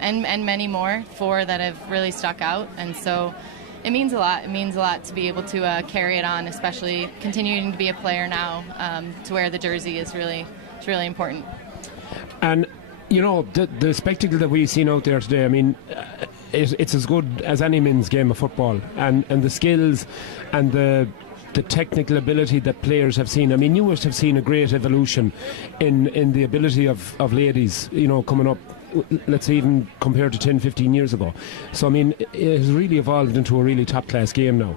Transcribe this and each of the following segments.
and many more, 4 that have really stuck out. And so it means a lot. It means a lot to be able to carry it on, especially continuing to be a player now, to wear the jersey is really important. And you know, the spectacle that we've seen out there today, I mean, it's as good as any men's game of football, and the skills and the technical ability that players have seen. I mean, you must have seen a great evolution in the ability of ladies, you know, coming up, let's say even compared to 10-15 years ago. So I mean, it has really evolved into a really top class game now.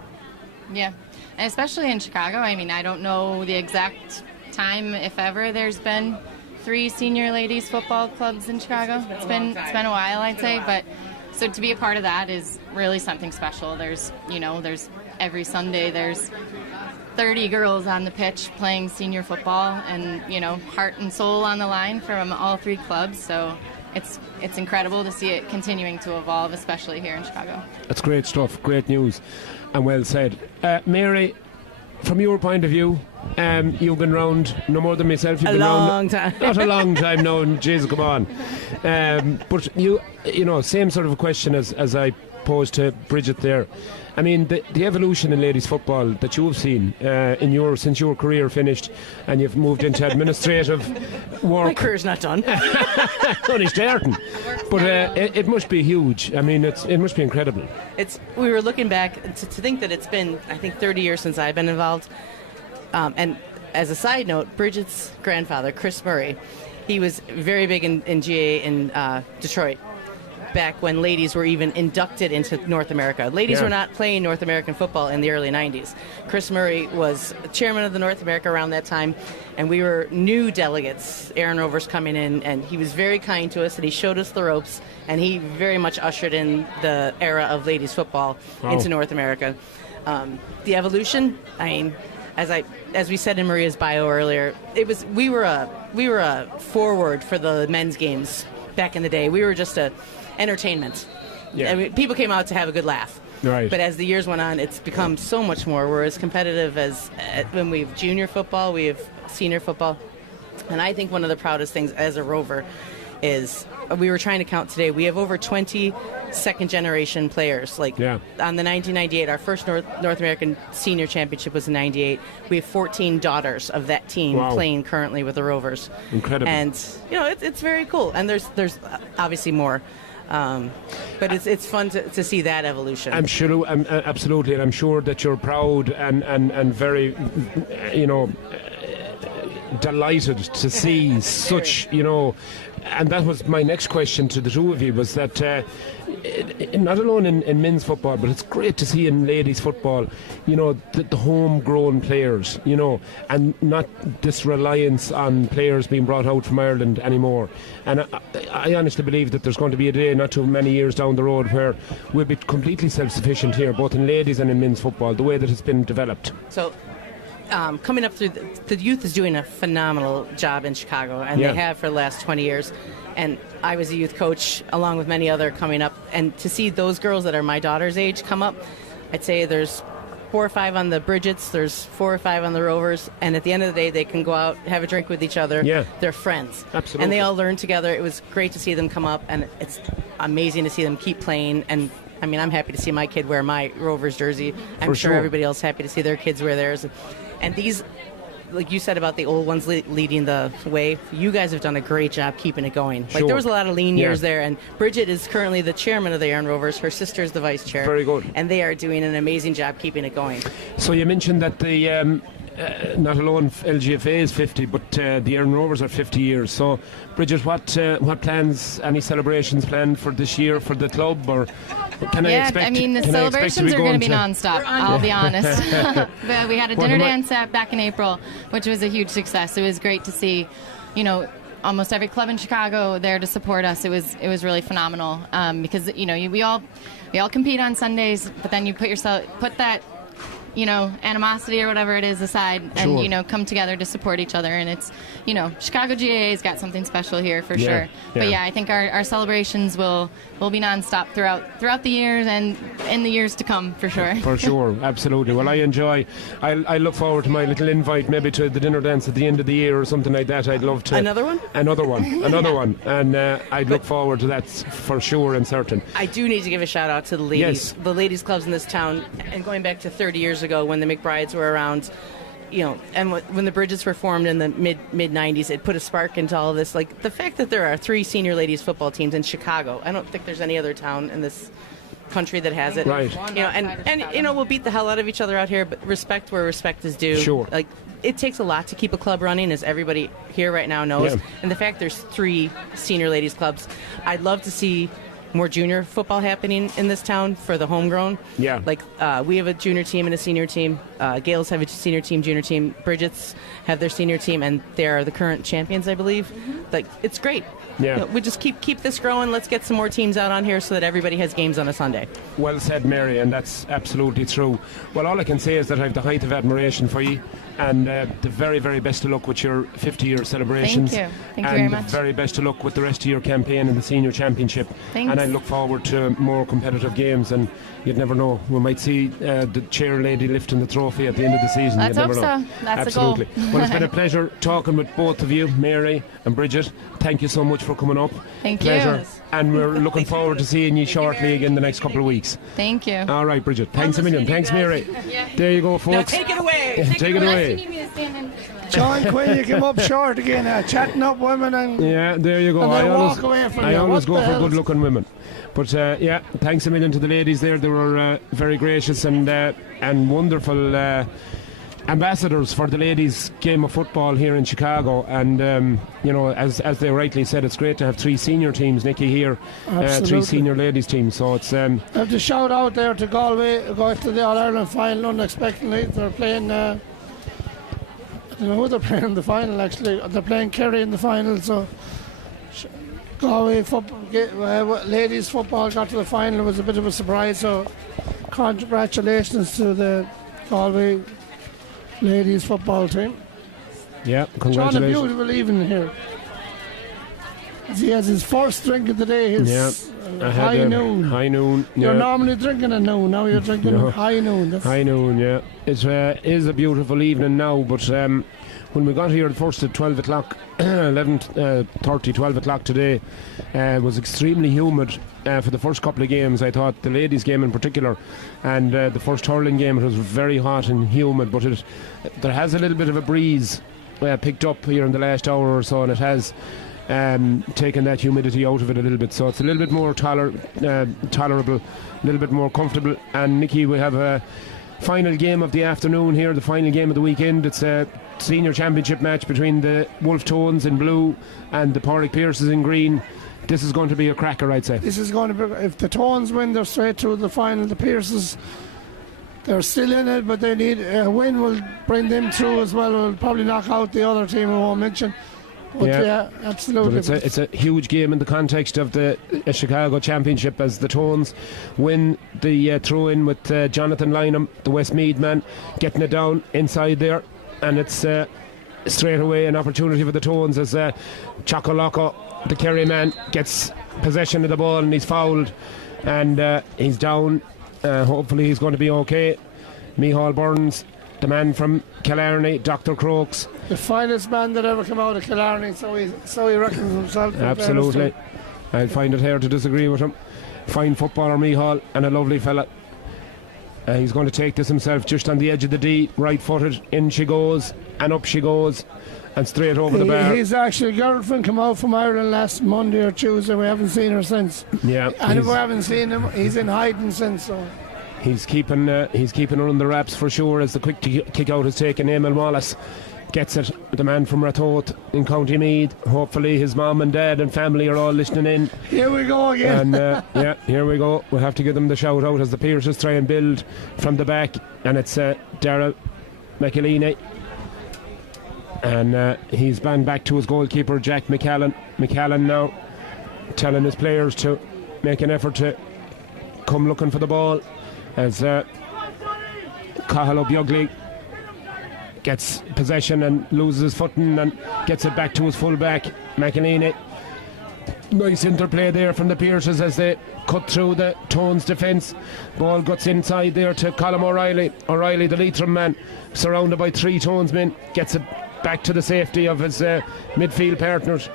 Yeah, and especially in Chicago. I mean, I don't know the exact time, if ever, there's been 3 senior ladies football clubs in Chicago. It's been a while, I'd say, but so to be a part of that is really something special. There's every Sunday there's 30 girls on the pitch playing senior football, and heart and soul on the line from all 3 clubs. So it's incredible to see it continuing to evolve, especially here in Chicago. That's great stuff, great news, and well said. Mary, from your point of view, you've been round no more than myself. You've been long time. Not a long time now, Jesus, come on. But you know, same sort of a question as I posed to Bridget there. I mean, the evolution in ladies football that you have seen since your career finished and you've moved into administrative work. My career's not done. Only starting. But it must be huge. I mean, it must be incredible. We were looking back to think that it's been, I think, 30 years since I've been involved. And as a side note, Bridget's grandfather, Chris Murray, he was very big in GAA in Detroit, back when ladies were even inducted into North America. Ladies were not playing North American football in the early 90s. Chris Murray was chairman of the North America around that time, and we were new delegates, Aaron Rovers, coming in, and he was very kind to us, and he showed us the ropes, and he very much ushered in the era of ladies football into North America. The evolution, I mean, as we said in Maria's bio earlier, we were a forward for the men's games back in the day. We were just a entertainment. Yeah. I mean, people came out to have a good laugh. Right. But as the years went on, it's become so much more. We're as competitive as when we have junior football, we have senior football. And I think one of the proudest things as a Rover is, we were trying to count today, we have over 20 second-generation players. On the 1998, our first North American Senior Championship was in 98. We have 14 daughters of that team playing currently with the Rovers. Incredible. And, it's very cool. And there's obviously more. But it's fun to see that evolution. I'm sure, absolutely, and I'm sure that you're proud and very, delighted to see such, and that was my next question to the two of you, was that not alone in men's football, but it's great to see in ladies football, the homegrown players, and not this reliance on players being brought out from Ireland anymore. And I honestly believe that there's going to be a day not too many years down the road where we'll be completely self-sufficient here, both in ladies and in men's football, the way that it's been developed. So coming up through, the youth is doing a phenomenal job in Chicago, and they have for the last 20 years. And I was a youth coach along with many other coming up, and to see those girls that are my daughter's age come up, I'd say there's 4 or 5 on the Bridgets, there's 4 or 5 on the Rovers, and at the end of the day they can go out, have a drink with each other. They're friends. Absolutely. And they all learn together. It was great to see them come up, and it's amazing to see them keep playing. And I mean, I'm happy to see my kid wear my Rovers jersey. I'm sure everybody else is happy to see their kids wear theirs. And these, like you said about the old ones leading the way, you guys have done a great job keeping it going. Like, there was a lot of lean years there, and Bridget is currently the chairman of the Aaron Rovers. Her sister is the vice chair. Very good. And they are doing an amazing job keeping it going. So you mentioned that the not alone LGFA is 50, but the Aaron Rovers are 50 years. So, Bridget, what plans, any celebrations planned for this year for the club, or can I expect? I mean, the celebrations are going to be non-stop, I'll be honest. But we had a dinner dance back in April, which was a huge success. It was great to see, almost every club in Chicago there to support us. It was really phenomenal, because we all compete on Sundays, but then you put animosity or whatever it is aside, and Sure. come together to support each other. And it's Chicago GAA's got something special here for sure. But I think our celebrations will be nonstop throughout the years and in the years to come for sure. For sure, absolutely. Well, I look forward to my little invite, maybe to the dinner dance at the end of the year or something like that. I'd love to. Another one, and I'd look forward to that for sure and certain. I do need to give a shout out to the ladies, the ladies clubs in this town, and going back to 30 years ago when the McBrides were around, and when the Bridgets were formed in the mid 90s, it put a spark into all of this. Like the fact that there are 3 senior ladies football teams in Chicago, I don't think there's any other town in this country that has it. Right. And we'll beat the hell out of each other out here, but respect where respect is due. Sure. Like it takes a lot to keep a club running, as everybody here right now knows. Yeah. And the fact there's 3 senior ladies clubs, I'd love to see more junior football happening in this town for the homegrown. Yeah. Like we have a junior team and a senior team. Gales have a senior team, junior team. Bridgets have their senior team, and they are the current champions, I believe. Like it's great. Yeah. We just keep this growing. Let's get some more teams out on here so that everybody has games on a Sunday. Well said, Mary, and that's absolutely true. Well, all I can say is that I have the height of admiration for you, and the very, very best of luck with your 50-year celebrations. Thank you and very much. the very best of luck with the rest of your campaign in the senior championship. Thanks. And I look forward to more competitive games, and you'd never know, we might see the chair lady lifting the trophy at the end of the season. Let's You'd never hope know. so. That's absolutely. the goal. Well, it's been a pleasure talking with both of you, Mary and Bridget. Thank you so much for coming up. Thank Pleasure. you. And we're looking forward to seeing you shortly again the next couple of weeks. Thank you. All right, Bridget. Thanks a million. Thanks, Mary. Yeah. There you go, folks. Now take it away. Take it Unless away. you need me to stand in for something. John Quinn, you came up short again, chatting up women and Yeah, there you go. And they I always, walk away from I you. always What go the for hell? good-looking women. But thanks a million to the ladies there. They were very gracious and wonderful ambassadors for the ladies' game of football here in Chicago. And as they rightly said, it's great to have 3 senior teams, Nicky, here, 3 Absolutely. senior ladies teams. So it's I have to shout out there to Galway, got to the All-Ireland final unexpectedly. They're playing, I don't know who they're playing in the final actually. They're playing Kerry in the final, so Galway ladies football got to the final. It was a bit of a surprise, so congratulations to the Galway ladies football team. yeah, John, a congratulations. beautiful evening here. He has his first drink of the day, his I had, high noon. High noon. You're yeah. normally drinking at noon, now you're drinking No. at high noon. That's High noon, yeah. It is a beautiful evening now, but when we got here first at 12 o'clock, 11:30, 12 o'clock today, it was extremely humid for the first couple of games. I thought the ladies' game in particular, and the first hurling game, it was very hot and humid, but there has a little bit of a breeze picked up here in the last hour or so, and it has taken that humidity out of it a little bit, so it's a little bit more tolerable, a little bit more comfortable. And Nicky, we have a final game of the afternoon here, the final game of the weekend. It's a senior championship match between the Wolf Tones in blue and the Porrick Pierces in green. This is going to be a cracker, I'd say. This is going to be, if the Tones win, they're straight through the final. The Pierces, they're still in it, but they need a win will bring them through as well. Will probably knock out the other team I won't mention. But yeah, absolutely. But it's a huge game in the context of the Chicago Championship, as the Tones win the throw-in with Jonathan Lynham, the Westmeath man, getting it down inside there, and it's straight away an opportunity for the Tones as Chocolocco, the Kerry man, gets possession of the ball and he's fouled, and he's down. Hopefully he's going to be okay. Micheál Burns, the man from Killarney, Dr. Crokes. The finest man that ever came out of Killarney, so he reckons himself. Absolutely. I'd find it hard to disagree with him. Fine footballer, Micheál, and a lovely fella. He's going to take this himself just on the edge of the D, right-footed. In she goes, and up she goes, and straight over the bar. His actually girlfriend came out from Ireland last Monday or Tuesday. We haven't seen her since. Yeah, And if we haven't seen him, he's in hiding since. So he's keeping her under wraps for sure, as the quick kick out is taken. Emil Wallace gets it, the man from Ratoath in County Meath. Hopefully his mum and dad and family are all listening in. here we go again. And here we go. We'll have to give them the shout out as the Pierces try and build from the back, and it's Darrell McElhinney, and he's banned back to his goalkeeper Jack McCallan. McCallan now telling his players to make an effort to come looking for the ball, as Cahill O'Biugly gets possession and loses his footing and gets it back to his full-back, McAleeny. Nice interplay there from the Pearses as they cut through the Tones defence. Ball guts inside there to Colm O'Reilly. O'Reilly, the Leitrim man, surrounded by 3 Tones men, gets it back to the safety of his midfield partners.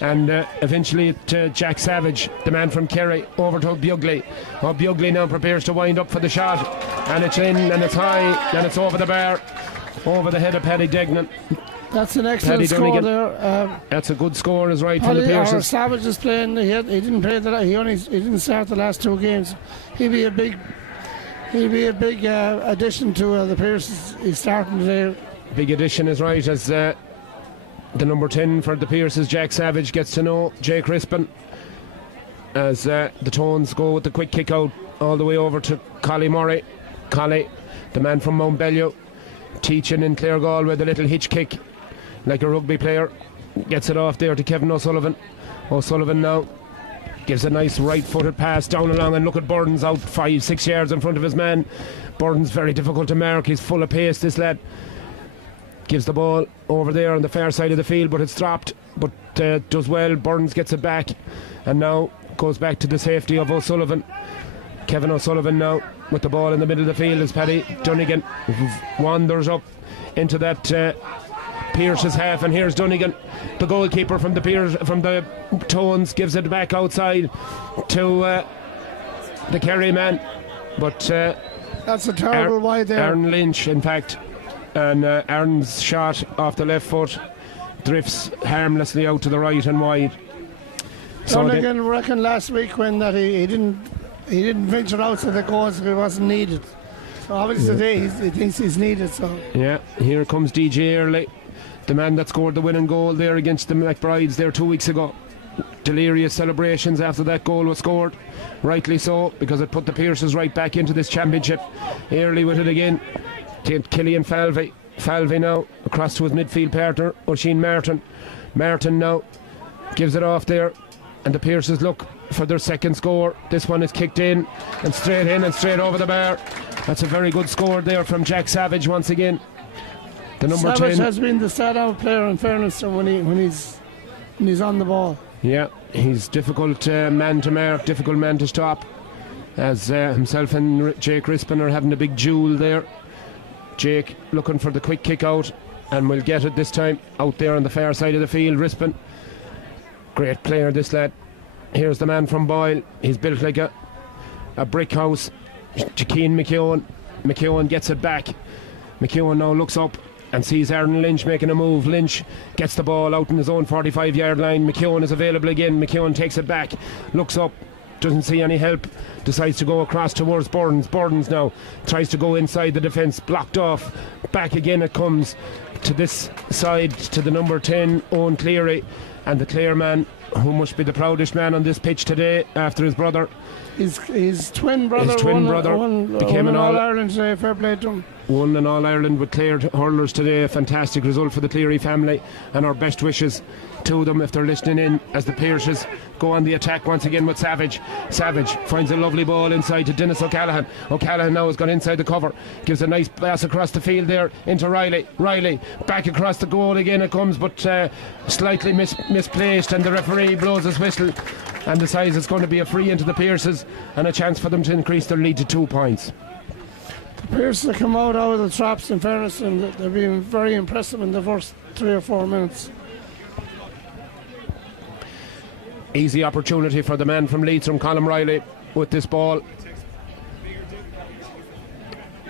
And eventually to Jack Savage, the man from Kerry, over to O'Biugly. O'Biugly now prepares to wind up for the shot, and it's in and it's high and it's over the bar, over the head of Paddy Degnan. That's an excellent score there. That's a good score, is right, from the Pearses. Savage is playing. He didn't play that. He didn't start the last 2 games. He'll be a big addition to the Pearses. He's starting today. Big addition is right, as the number 10 for the Pearses, Jack Savage, gets to know Jake Rispin, as the Tones go with the quick kick out all the way over to Collie Murray. Collie, the man from Mount Bellew, teaching in Claregalway with a little hitch kick like a rugby player, gets it off there to Kevin O'Sullivan. O'Sullivan now gives a nice right-footed pass down along, and look at Burns out 5-6 yards in front of his man. Burns very difficult to mark, he's full of pace, this lad. Gives the ball over there on the far side of the field, but it's dropped, but does well. Burns gets it back and now goes back to the safety of O'Sullivan. Kevin O'Sullivan now with the ball in the middle of the field as Paddy Dunnigan wanders up into that Pearse's half, and here's Dunnigan, the goalkeeper from the Tones, gives it back outside to the Kerry man, but that's a terrible wide there. Aaron Lynch, in fact, and Aaron's shot off the left foot drifts harmlessly out to the right and wide. Dunnigan reckoned last week when that he didn't venture out to the goals because he wasn't needed. So obviously today he thinks he's needed. So yeah, here comes DJ Early, the man that scored the winning goal there against the McBrides there 2 weeks ago. Delirious celebrations after that goal was scored, rightly so, because it put the Pearses right back into this championship. Early with it again, Killian Falvey now across to his midfield partner Oisin Martin. Martin now gives it off there, and the Pearses look for their second score. This one is kicked in and straight over the bar. That's a very good score there from Jack Savage once again. The number Savage 10 has been the standout player, in fairness, when he's on the ball. Yeah, he's difficult man to mark, difficult man to stop, as himself and Jake Rispin are having a big duel there. Jake looking for the quick kick out, and will get it this time out there on the far side of the field. Rispin, great player this lad. Here's the man from Boyle, he's built like a brick house. Jaqueen McKeown gets it back. McKeown now looks up and sees Aaron Lynch making a move. Lynch gets the ball out in his own 45-yard line. McKeown is available again. McKeown takes it back, looks up, doesn't see any help, decides to go across towards Burns. Burns now tries to go inside the defence, blocked off. Back again it comes to this side to the number 10, Owen Cleary, and the Clare man, who must be the proudest man on this pitch today after his brother. His twin brother became an All-Ireland today. Fair play to him. Won an All-Ireland with Clare hurlers today. A fantastic result for the Cleary family, and our best wishes to them if they're listening in, as the Pearses go on the attack once again with Savage. Savage finds a lovely ball inside to Dennis O'Callaghan. O'Callaghan now has gone inside the cover, gives a nice pass across the field there into Riley. Riley back across the goal again it comes, but slightly misplaced, and the referee blows his whistle and decides it's going to be a free into the Pearses and a chance for them to increase their lead to 2 points. The Pearses come out of the traps, in fairness, and they've been very impressive in the first 3 or 4 minutes. Easy opportunity for the man from Leeds, from Colm Riley, with this ball.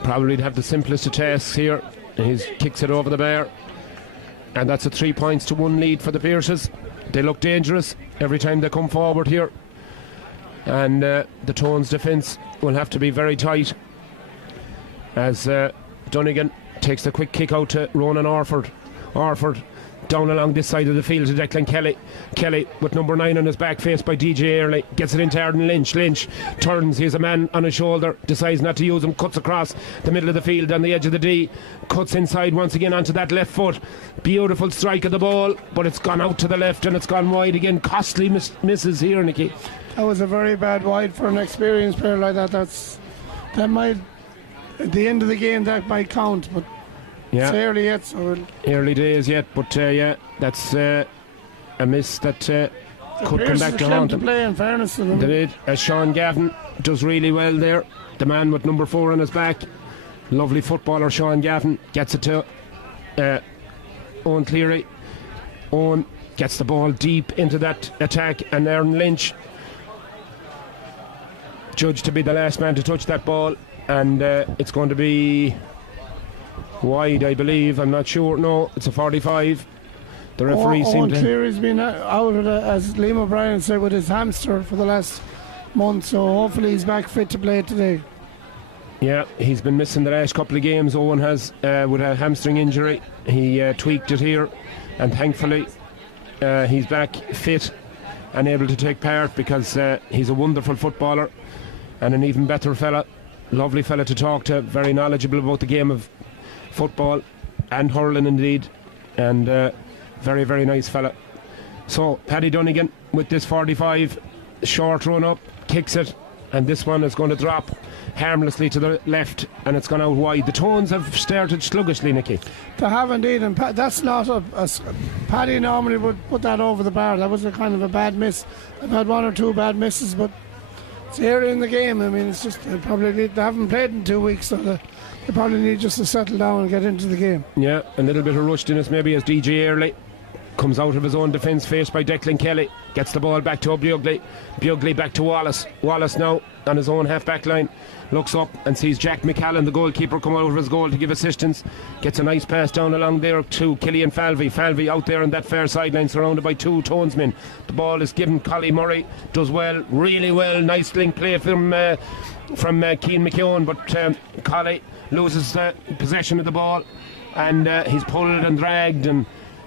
Probably to have the simplest of tasks here. He kicks it over the bar, and that's a 3 points to 1 lead for the Pearses. They look dangerous every time they come forward here, and the Tones defence will have to be very tight, as Dunnigan takes the quick kick out to Ronan Orford. Down along this side of the field to Declan Kelly. Kelly with number 9 on his back, faced by DJ Early, gets it into Aaron Lynch. Lynch turns, he has a man on his shoulder, decides not to use him, cuts across the middle of the field on the edge of the D, cuts inside once again onto that left foot. Beautiful strike of the ball, but it's gone out to the left and it's gone wide again. Costly misses here, Nicky. That was a very bad wide for an experienced player like that. That might at the end of the game that might count, but it's early yet, so early days yet. But that's a miss that could come back to haunt them. Play, in fairness to them. As Sean Gavin does really well there, the man with number 4 on his back, lovely footballer Sean Gavin, gets it to Owen Cleary. Owen gets the ball deep into that attack, and Aaron Lynch judged to be the last man to touch that ball, and it's going to be wide, I believe. I'm not sure. No, it's a 45. The referee seemed to... Cleary's been out of as Liam O'Brien said, with his hamster for the last month, so hopefully he's back fit to play today. Yeah, he's been missing the last couple of games. Owen has, with a hamstring injury. He tweaked it here, and thankfully he's back fit and able to take part, because he's a wonderful footballer and an even better fella. Lovely fella to talk to, very knowledgeable about the game of football and hurling indeed, and very, very nice fella. So Paddy Dunnigan with this 45, short run up, kicks it, and this one is going to drop harmlessly to the left, and it's gone out wide. The Tones have started sluggishly, Nicky. They have indeed, and that's not Paddy normally would put that over the bar. That was a kind of a bad miss. I've had 1 or 2 bad misses, but it's early in the game. I mean, it's just they haven't played in 2 weeks, so they probably need just to settle down and get into the game. Yeah, a little bit of rustiness maybe as DJ Early comes out of his own defence, faced by Declan Kelly, gets the ball back to Beughley. Beughley back to Wallace. Wallace now on his own half-back line, looks up and sees Jack McCallan, the goalkeeper, come out of his goal to give assistance. Gets a nice pass down along there to Killian Falvey. Falvey out there on that far sideline, surrounded by 2 Tonesmen. The ball is given. Collie Murray does well, really well. Nice link play from Cian McKeown, but Collie loses possession of the ball, and he's pulled and dragged and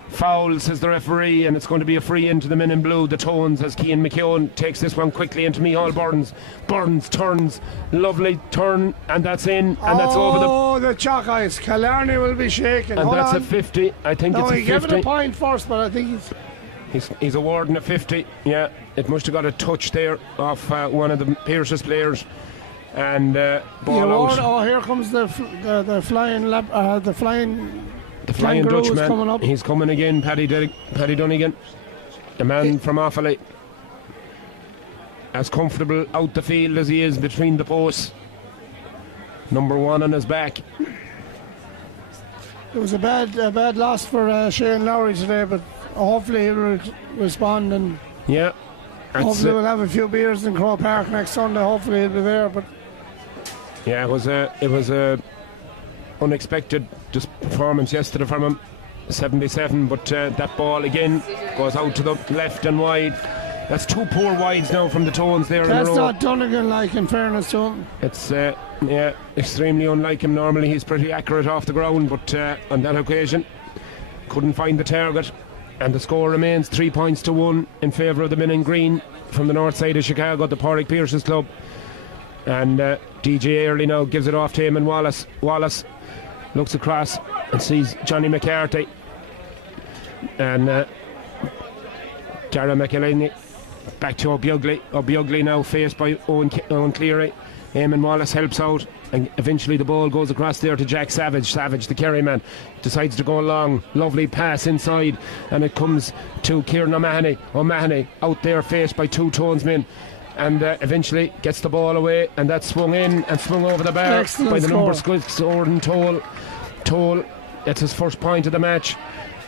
foul, says the referee, and it's going to be a free into the men in blue, the Tones, as Cian McKeown takes this one quickly into Micheál Burns. Burns turns, lovely turn, and that's in, and that's over the... Oh, the chalk eyes. Killarney will be shaking. And Hold that's on. a 50. I think No, it's a 50. he gave it a point first, but I think He's awarding a 50. Yeah, it must have got a touch there off one of the Pierce's players, and ball out. Oh, here comes the flying Dutchman. coming up. He's coming again, Paddy Dunnigan, the man from Offaly, as comfortable out the field as he is between the posts. Number 1 on his back. It was a bad loss for Shane Lowry today, but hopefully he'll respond, and yeah, hopefully we'll have a few beers in Crow Park next Sunday. Hopefully he'll be there. But yeah, it was a unexpected performance yesterday from him. 77, but that ball again goes out to the left and wide. That's 2 poor wides now from the Tones there in a row. That's not Dunnigan, like, in fairness to him. It's extremely unlike him. Normally he's pretty accurate off the ground, but on that occasion couldn't find the target, and the score remains 3 points to 1 in favour of the men in green from the north side of Chicago, the Pádraig Pearses club. And DJ Early now gives it off to Eamon Wallace. Wallace looks across and sees Johnny McCarthy, and Dara McElhinney back to O'Beughley. O'Beughley now faced by Owen Cleary. Eamon Wallace helps out, and eventually the ball goes across there to Jack Savage. Savage, the Kerry man, decides to go long. Lovely pass inside, and it comes to Kieran O'Mahony. O'Mahony out there faced by 2 Tonesmen, and eventually gets the ball away, and that's swung in and swung over the bar. Excellent by the score. number 6 Orden Toll. Toll, that's his first point of the match,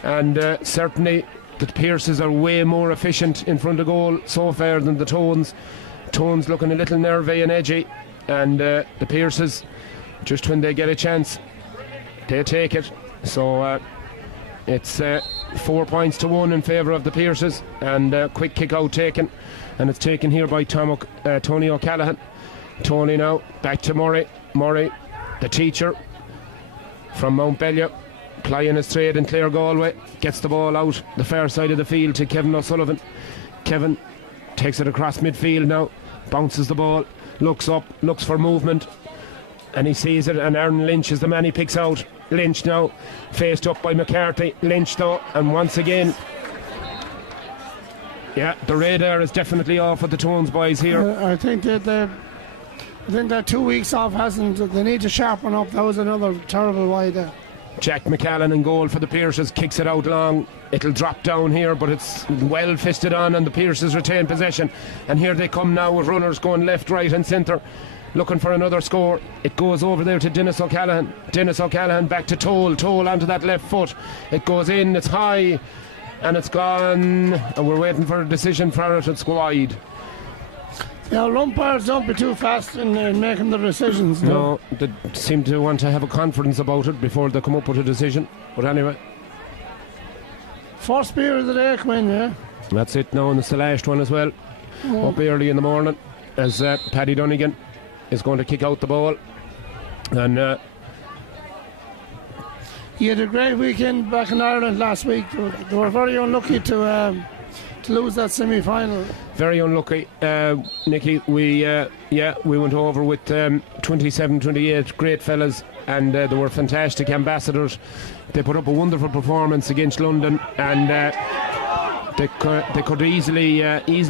and certainly the Pierces are way more efficient in front of goal so far than the Tones. Tones looking a little nervy and edgy, and the Pierces, just when they get a chance, they take it. So it's 4 points to 1 in favour of the Pierces, and quick kick out taken, and it's taken here by Tony O'Callaghan. Tony now back to Murray. Murray, the teacher from Mount Bellew, plying his trade in Clare Galway, gets the ball out the far side of the field to Kevin O'Sullivan. Kevin takes it across midfield now, bounces the ball, looks up, looks for movement, and he sees it, and Aaron Lynch is the man he picks out. Lynch now faced up by McCarthy. Lynch though, and once again, yeah, the radar is definitely off with the Tones boys here. I think that I think that 2 weeks off hasn't. They need to sharpen up. That was another terrible wide there. Jack McCallan in goal for the Pierces, kicks it out long. It'll drop down here, but it's well fisted on, and the Pierces retain possession. And here they come now with runners going left, right and centre, looking for another score. It goes over there to Dennis O'Callaghan. Dennis O'Callaghan back to Toll. Toll onto that left foot. It goes in, it's high, and it's gone. And we're waiting for a decision for it. It's wide. Now, umpires don't be too fast in making the decisions. No, they seem to want to have a conference about it before they come up with a decision. But anyway, first beer of the day, Quinn, yeah? that's it now, and it's the last one as well. Up early in the morning as Paddy Dunnigan is going to kick out the ball. And he had a great weekend back in Ireland last week. They were very unlucky to lose that semi-final. very unlucky, Nicky. We went over with 27-28 great fellas, and they were fantastic ambassadors. They put up a wonderful performance against London, and they could easily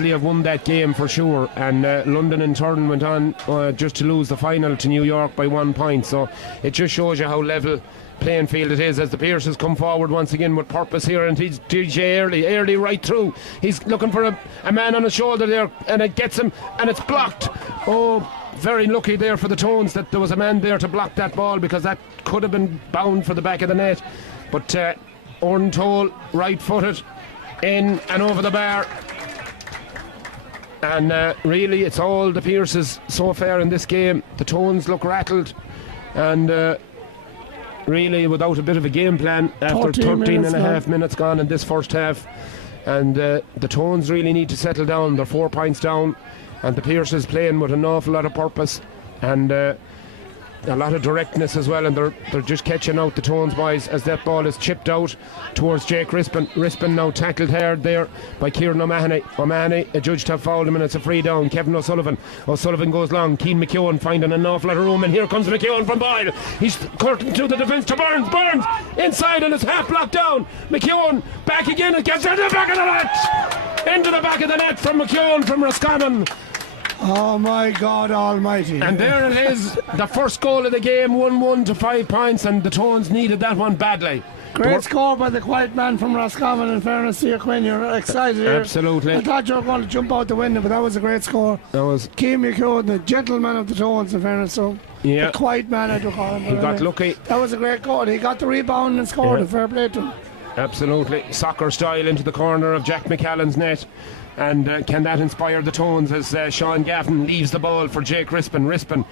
have won that game for sure. And London in turn went on just to lose the final to New York by 1 point. So it just shows you how level playing field it is as the Pierces come forward once again with purpose here, and he's DJ early right through. He's looking for a man on his shoulder there, and it gets him, and it's blocked. Oh, very lucky there for the Tones that there was a man there to block that ball, because that could have been bound for the back of the net. But Orton Toll, right footed, in and over the bar. And really it's all the Pierces so far in this game. The Tones look rattled, and really without a bit of a game plan after 13 and a half minutes gone in this first half. And the Tones really need to settle down. They're 4 points down, and the Pierces playing with an awful lot of purpose and a lot of directness as well, and they're just catching out the Tones boys as that ball is chipped out towards Jake Rispin. Rispin now tackled hard there by Kieran O'Mahony. O'Mahony adjudged to have fouled him, and it's a free down. Kevin O'Sullivan goes long. Keane McEwen finding an awful lot of room, and here comes McEwen from Boyle. He's curtain to the defence to Burns inside, and it's half blocked down. McEwen back again, it gets into the back of the net from McEwen from Roscommon. Oh my God almighty. And there it is, the first goal of the game, 1-1 to 5 points, and the Tones needed that one badly. Great score by the quiet man from Roscommon, in fairness to you, Quinn. You're excited here. Absolutely. I thought you were going to jump out the window, but that was a great score. That was Keane McEwen, the gentleman of the Tones, in fairness. So yeah, the quiet man, I do call him. He got lucky. That was a great goal. He got the rebound and scored it. Fair play to him. Absolutely. Soccer style into the corner of Jack McCallan's net. And can that inspire the Tones as Sean Gavin leaves the ball for Jake Rispin. Rispin,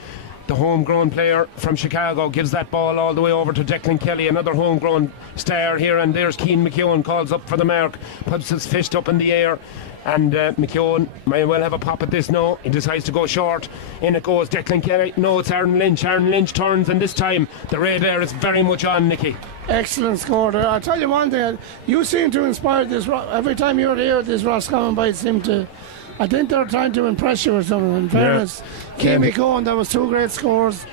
the homegrown player from Chicago, gives that ball all the way over to Declan Kelly, another homegrown star here. And there's Keane McEwen, calls up for the mark, puts his fist up in the air. And McEwen may well have a pop at this now. He decides to go short. In it goes Declan Kelly. No, it's Aaron Lynch. Aaron Lynch turns, and this time the radar is very much on, Nicky. Excellent score there. I'll tell you one thing. You seem to inspire this. Every time you're here, this Roscommon boys seem to. I think they're trying to impress you or something. In fairness, Keane McEwen, that was 2 great scores.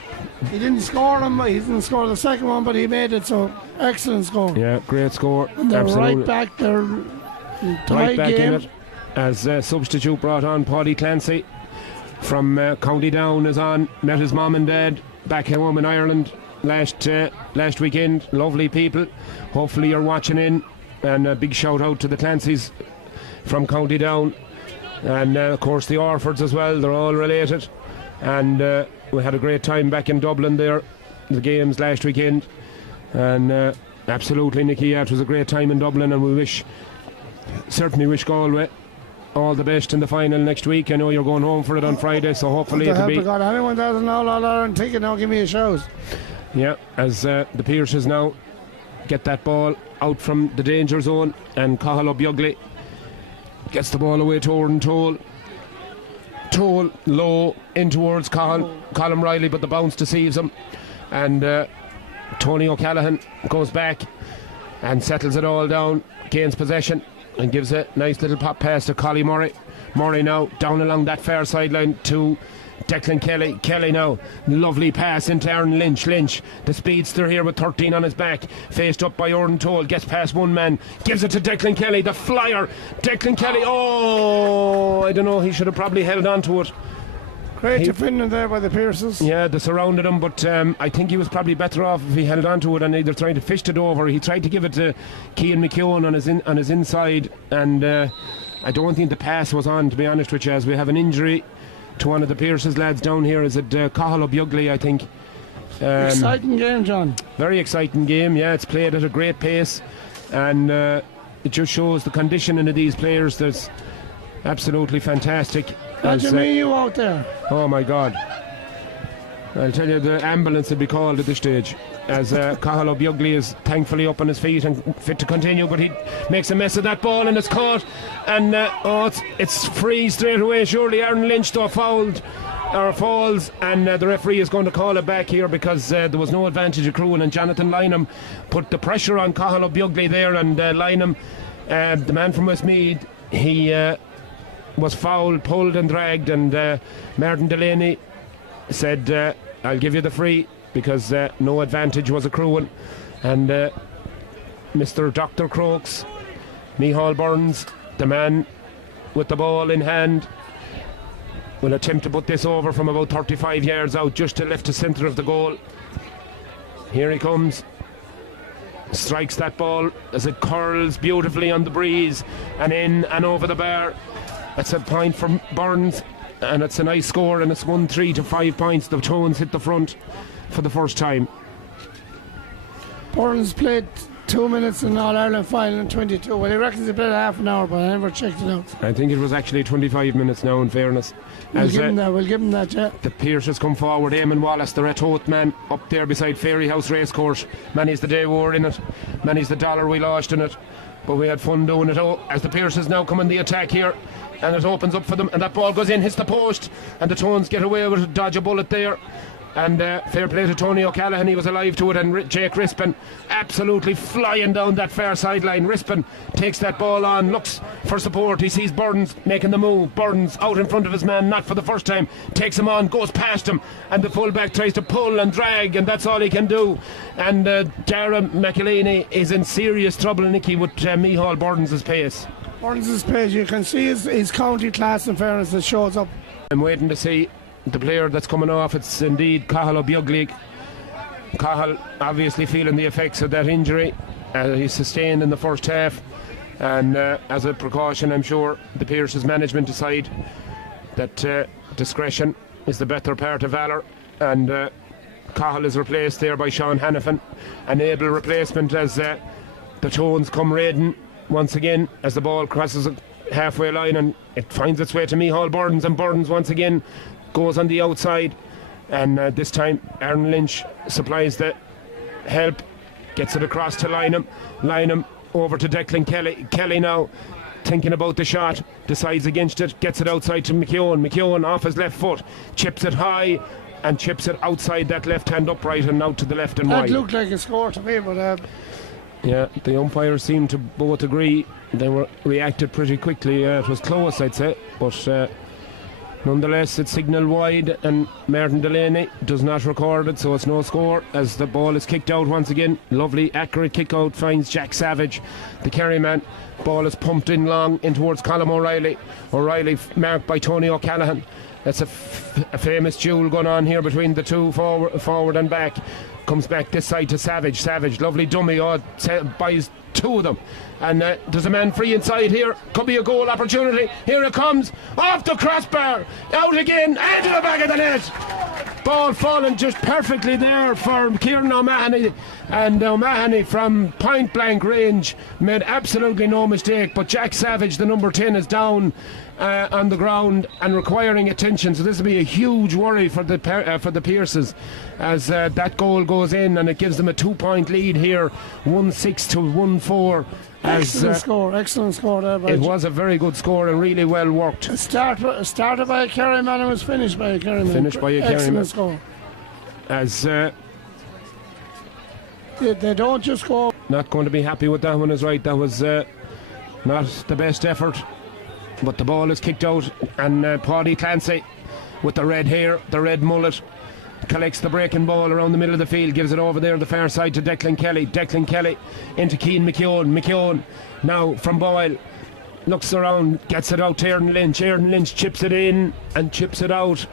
He didn't score them. He didn't score the second one, but he made it. So excellent score. Yeah, great score. And they're absolutely right back. They're right back game. in it. As substitute brought on Paddy Clancy from County Down is on. Met his mum and dad back home in Ireland last weekend. Lovely people. Hopefully you're watching in, and a big shout out to the Clancys from County Down, and of course the Orfords as well. They're all related, and we had a great time back in Dublin there, the games last weekend, and absolutely, Nicky, it was a great time in Dublin, and we certainly wish Galway all the best in the final next week. I know you're going home for it on Friday, so hopefully it'll be. God, anyone that has an All-Ireland ticket now, give me a shout. Yeah, as the Pierces now get that ball out from the danger zone, and Cathal O'Bugly gets the ball away to Orton Toll. Toll low in towards Colin Riley, but the bounce deceives him, and Tony O'Callaghan goes back and settles it all down, gains possession, and gives a nice little pop pass to Collie Murray. Murray now down along that far sideline to Declan Kelly. Kelly now, lovely pass into Aaron Lynch. Lynch, the speedster here with 13 on his back, faced up by Orton Toll, gets past one man, gives it to Declan Kelly, the flyer. Declan Kelly, oh, I don't know, he should have probably held on to it. Great defending there by the Pierces. Yeah, they surrounded him, but I think he was probably better off if he held on to it and either tried to fish it over. He tried to give it to Cian McKeown on his inside, and I don't think the pass was on, to be honest with you, as we have an injury to one of the Pierces lads down here. Is it Cathal O'Bugly, I think? Exciting game, John. Very exciting game, yeah. It's played at a great pace, and it just shows the conditioning of these players. That's absolutely fantastic. What do you mean you out there? Oh my God, I'll tell you, the ambulance will be called at this stage, as Cathal O'Bugly is thankfully up on his feet and fit to continue, but he makes a mess of that ball and it's caught, and it's free straight away. Surely Aaron Lynch though falls, and the referee is going to call it back here because there was no advantage accruing, and Jonathan Lynham put the pressure on Cathal O'Bugly there, and Lynham, the man from Westmeath, he was fouled, pulled and dragged, and Martin Delaney said, I'll give you the free because no advantage was accruing, and Mr. Dr. Crokes, Micheál Burns, the man with the ball in hand, will attempt to put this over from about 35 yards out, just to left to centre of the goal. Here he comes, strikes that ball as it curls beautifully on the breeze and in and over the bar. That's a point from Burns, and it's a nice score, and it's 1-3 to 5 points. The Tones hit the front for the first time. Burns played 2 minutes in All-Ireland final in 22. Well, he reckons he played half an hour, but I never checked it out. I think it was actually 25 minutes now, in fairness. We'll give him that, yeah. The Pierces come forward. Eamon Wallace, the Ratoath man, up there beside Fairyhouse Racecourse. Many's the day we were in it, many's the dollar we lost in it, but we had fun doing it. As the Pierces now come on the attack here, and it opens up for them, and that ball goes in, hits the post, and the Tones get away with it, dodge a bullet there. And fair play to Tony O'Callaghan, he was alive to it, and Jake Rispin absolutely flying down that far sideline. Rispin takes that ball on, looks for support, he sees Burns making the move. Burns out in front of his man, not for the first time, takes him on, goes past him, and the fullback tries to pull and drag, and that's all he can do. And Dara McElhaney is in serious trouble, Nicky, with Micheál Burns' pace. Burns' pace, you can see his county class, in fairness, that shows up. I'm waiting to see the player that's coming off. It's indeed Cathal O'Bugly. Cathal obviously feeling the effects of that injury he sustained in the first half, and as a precaution, I'm sure the Pierce's management decide that discretion is the better part of valour, and Cathal is replaced there by Sean Hannafin, an able replacement, as the Tones come raiding once again as the ball crosses a halfway line, and it finds its way to Micheál Burns, and Burns once again goes on the outside, and this time Aaron Lynch supplies the help, gets it across to Lynham over to Declan Kelly now thinking about the shot, decides against it, gets it outside to McKeown off his left foot, chips it high and chips it outside that left hand upright and out to the left and wide. That looked like a score to me, but yeah, the umpires seemed to both agree. They were reacted pretty quickly. It was close, I'd say, but nonetheless it's signalled wide, and Martin Delaney does not record it, so it's no score as the ball is kicked out once again. Lovely accurate kick out finds Jack Savage, the Kerry man. Ball is pumped in long in towards Colm O'Reilly marked by Tony O'Callaghan. That's a famous duel going on here between the two, forward and back. Comes back this side to Savage, lovely dummy, buys two of them, and there's a man free inside here, could be a goal opportunity. Here it comes, off the crossbar, out again, into the back of the net. Ball falling just perfectly there for Kieran O'Mahony, and O'Mahony from point blank range made absolutely no mistake, but Jack Savage, the number 10, is down on the ground and requiring attention, so this will be a huge worry for the Pierces as that goal goes in, and it gives them a 2-point lead here, 1-6 to 1-4. Excellent score there. It was a very good score and really well worked. Started by a Kerry man and was finished by a Kerry man. Finished by a Kerry man. Excellent score. As they don't just go. Not going to be happy with that one, is right. That was not the best effort, but the ball is kicked out, and Paddy Clancy with the red hair, the red mullet, collects the breaking ball around the middle of the field, gives it over there the far side to Declan Kelly into Cian McKeown now from Boyle, looks around, gets it out to Aaron Lynch chips it in and chips it out,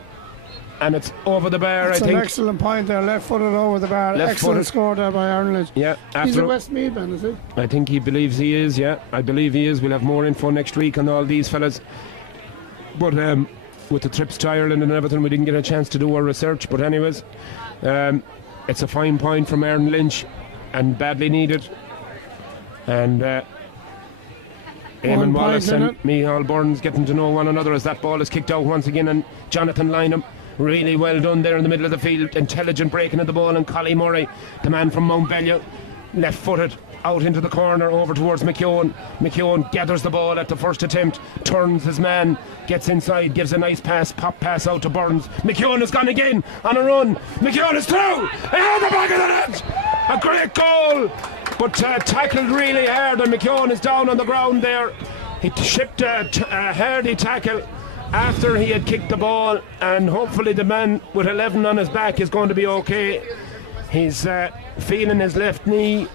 and it's over the bar. It's I think an excellent point there, left-footed over the bar. Excellent score there by Aaron Lynch. Yeah, he's a Westmeath man, is he? I think he believes he is. Yeah, I believe he is. We'll have more info next week on all these fellas. But with the trips to Ireland and everything, we didn't get a chance to do our research. But anyways, it's a fine point from Aaron Lynch, and badly needed. And Eamon Wallace and Michal Burns getting to know one another as that ball is kicked out once again, and Jonathan Lynham, really well done there in the middle of the field, intelligent breaking of the ball, and Collie Murray, the man from Mount Bellew, left footed out into the corner over towards McKeown. McKeown gathers the ball at the first attempt, turns his man, gets inside, gives a nice pass, pop pass out to Burns. McKeown has gone again on a run. McKeown is through at the back of the net. A great goal, but tackled really hard, and McKeown is down on the ground there. He shipped a hardy tackle after he had kicked the ball, and hopefully the man with 11 on his back is going to be okay. He's feeling his left knee.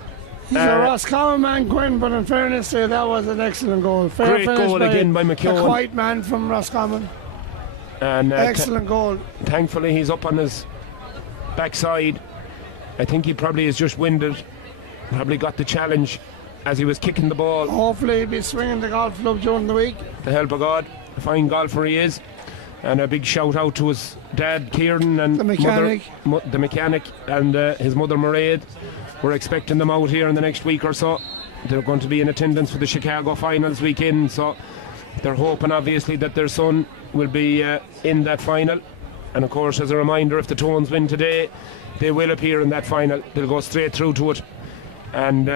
He's a Roscommon man, Quinn, but in fairness, that was an excellent goal. Great goal again by McKeown. A quiet man from Roscommon. And excellent goal. Thankfully, he's up on his backside. I think he probably is just winded. Probably got the challenge as he was kicking the ball. Hopefully he'll be swinging the golf club during the week. The help of God. A fine golfer he is. And a big shout out to his dad, Kieran, and the mechanic, the mechanic, and his mother, Mairead. We're expecting them out here in the next week or so. They're going to be in attendance for the Chicago finals weekend, so they're hoping obviously that their son will be in that final. And of course, as a reminder, if the Tones win today, they will appear in that final. They'll go straight through to it, and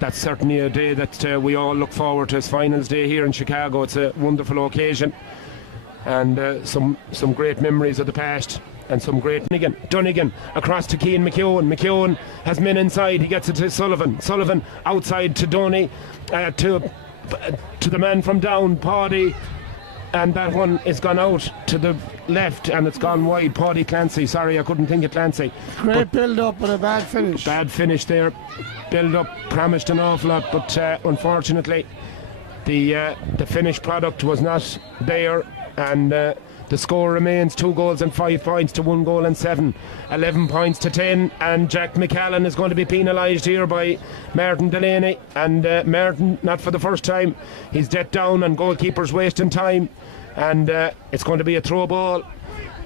that's certainly a day that we all look forward to as finals day here in Chicago. It's a wonderful occasion, and some great memories of the past. And some great Dunnigan across to Cian McKeown. McKeown has men inside. He gets it to Sullivan. Sullivan outside to Donny, to the man from down, Paddy, and that one is gone out to the left and it's gone wide. Paddy Clancy. Sorry, I couldn't think of Clancy. Great build up but a bad finish. Bad finish there. Build up promised an awful lot, but unfortunately the finished product was not there, and the score remains 2 goals and 5 points to 1 goal and 7, 11 points to 10, and Jack McCallan is going to be penalised here by Martin Delaney, and Martin, not for the first time, he's dead down and goalkeeper's wasting time, and it's going to be a throw ball.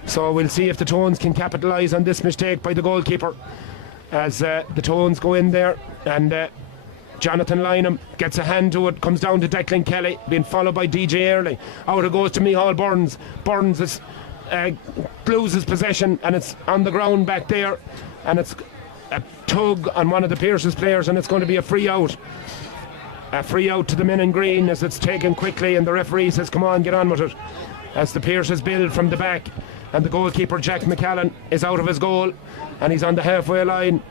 So we'll see if the Tones can capitalise on this mistake by the goalkeeper as the Tones go in there, and Jonathan Lynham gets a hand to it, comes down to Declan Kelly, being followed by DJ Early. Out it goes to Michal Burns. Burns is, loses possession, and it's on the ground back there, and it's a tug on one of the Pearses players, and it's going to be a free out. A free out to the men in green as it's taken quickly, and the referee says, come on, get on with it. As the Pearses build from the back, and the goalkeeper, Jack McCallan, is out of his goal, and he's on the halfway line.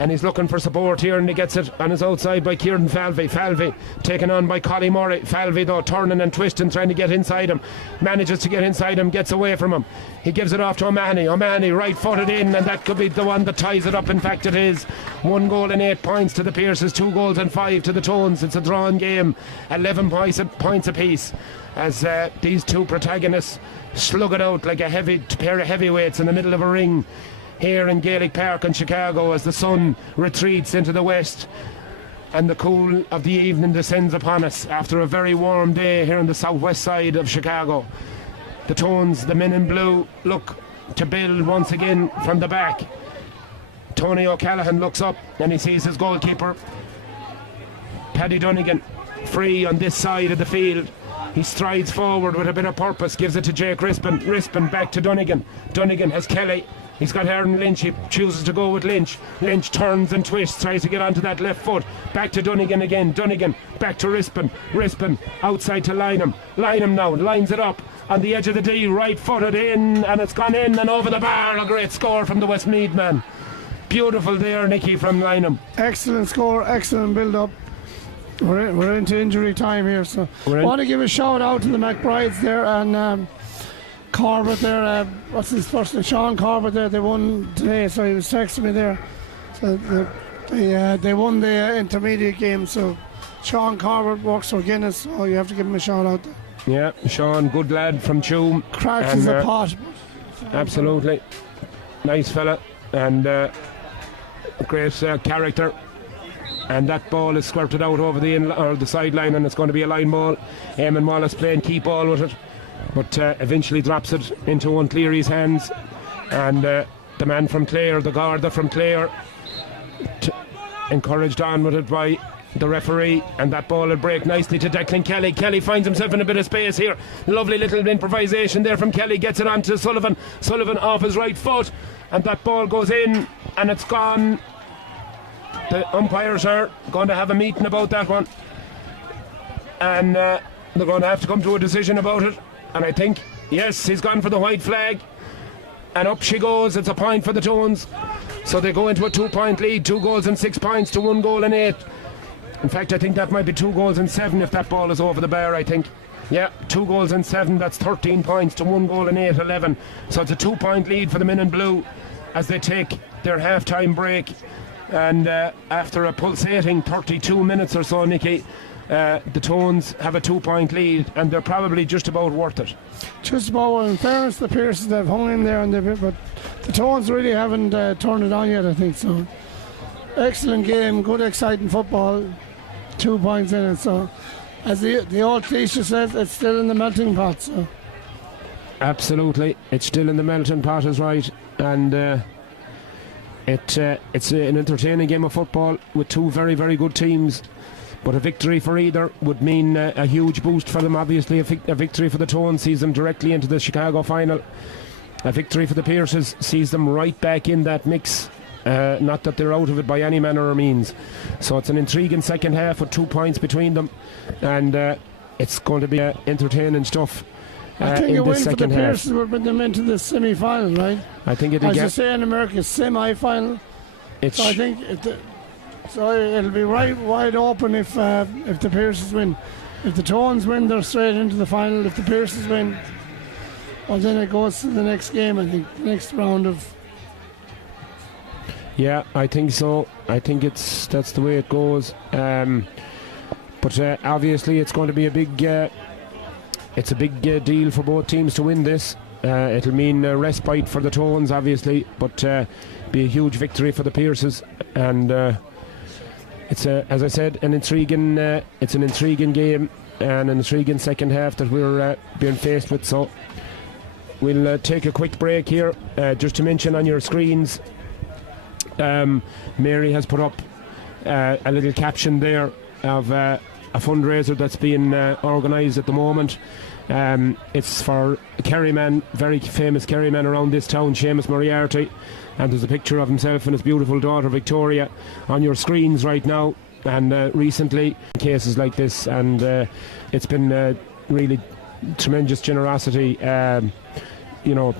And he's looking for support here, and he gets it on his outside by Kieran Falvey. Falvey taken on by Collie Murray. Falvey though turning and twisting, trying to get inside him. Manages to get inside him, gets away from him. He gives it off to O'Mahony. O'Mahony right footed in, and that could be the one that ties it up. In fact it is. 1 goal and 8 points to the Pearses, 2 goals and 5 to the Tones. It's a drawn game, 11 points apiece, as these two protagonists slug it out like a pair of heavyweights in the middle of a ring here in Gaelic Park in Chicago, as the sun retreats into the west and the cool of the evening descends upon us after a very warm day here on the southwest side of Chicago. The Tones, the men in blue, look to build once again from the back. Tony O'Callaghan looks up and he sees his goalkeeper Paddy Dunnigan free on this side of the field. He strides forward with a bit of purpose, gives it to Jake Rispin. Rispin back to Dunnigan. Dunnigan has Kelly. He's got Aaron Lynch. He chooses to go with Lynch. Lynch turns and twists, tries to get onto that left foot. Back to Dunnigan again. Dunnigan back to Rispin. Rispin outside to Lynham. Lynham now lines it up on the edge of the D, right footed in, and it's gone in and over the bar. A great score from the Westmeath man. Beautiful there, Nicky, from Lynham. Excellent score, excellent build up. We're into injury time here, so I want to give a shout out to the McBrides there, and Corbett there, what's his first name? Sean Corbett there. They won today, so he was texting me there. So they won the intermediate game, so Sean Corbett works for Guinness, so you have to give him a shout out there. Yeah, Sean, good lad from Tuam. Cracks as a pot. Absolutely. Nice fella and great character. And that ball is squirted out over the sideline, and it's going to be a line ball. Eamon Wallace playing keep ball with it, but eventually drops it into Owen Cleary's hands. And the man from Clare, the Garda from Clare, encouraged on with it by the referee, and that ball will break nicely to Declan Kelly. Kelly finds himself in a bit of space here. Lovely little improvisation there from Kelly. Gets it on to Sullivan. Sullivan off his right foot, and that ball goes in, and it's gone. The umpires are going to have a meeting about that one, and they're going to have to come to a decision about it. And I think, yes, he's gone for the white flag, and up she goes. It's a point for the Tones, so they go into a 2-point lead. 2 goals and 6 points to 1 goal and 8. In fact, I think that might be 2 goals and 7 if that ball is over the bar, I think. Yeah, 2 goals and 7, that's 13 points to 1 goal and 8, 11. So it's a 2-point lead for the men in blue as they take their half-time break. And after a pulsating 32 minutes or so, Nicky, the Tones have a 2-point lead, and they're probably just about worth it. Just about. Well, in fairness, the Pearsons, they've hung in there, but the Tones really haven't turned it on yet, I think. So excellent game, good exciting football, 2 points in it. So as the old cliche says, it's still in the melting pot. So absolutely, it's still in the melting pot, is right. And it's an entertaining game of football with 2 very, very good teams. But a victory for either would mean a huge boost for them. Obviously, a victory for the Tones sees them directly into the Chicago final. A victory for the Pearses sees them right back in that mix. Not that they're out of it by any manner or means. So it's an intriguing second half with 2 points between them, and it's going to be entertaining stuff. I think a in win this for the second half. Pearsons would bring them into the semi-final, right? I think as you say in America, semi-final. So I think it'll be right wide open if the Pearsons win. If the Tones win, they're straight into the final. If the Pearsons win, well, then it goes to the next game. I think next round of. Yeah, I think so. I think that's the way it goes. But obviously, it's going to be a big. It's a big deal for both teams to win this. It'll mean respite for the Tones, obviously, but be a huge victory for the Pearses. And it's, as I said, an intriguing game and an intriguing second half that we're being faced with. So we'll take a quick break here, just to mention on your screens. Mary has put up a little caption there of a fundraiser that's being organised at the moment. It's for a Kerryman, very famous Kerryman around this town, Seamus Moriarty, and there's a picture of himself and his beautiful daughter Victoria on your screens right now. And recently cases like this, and it's been really tremendous generosity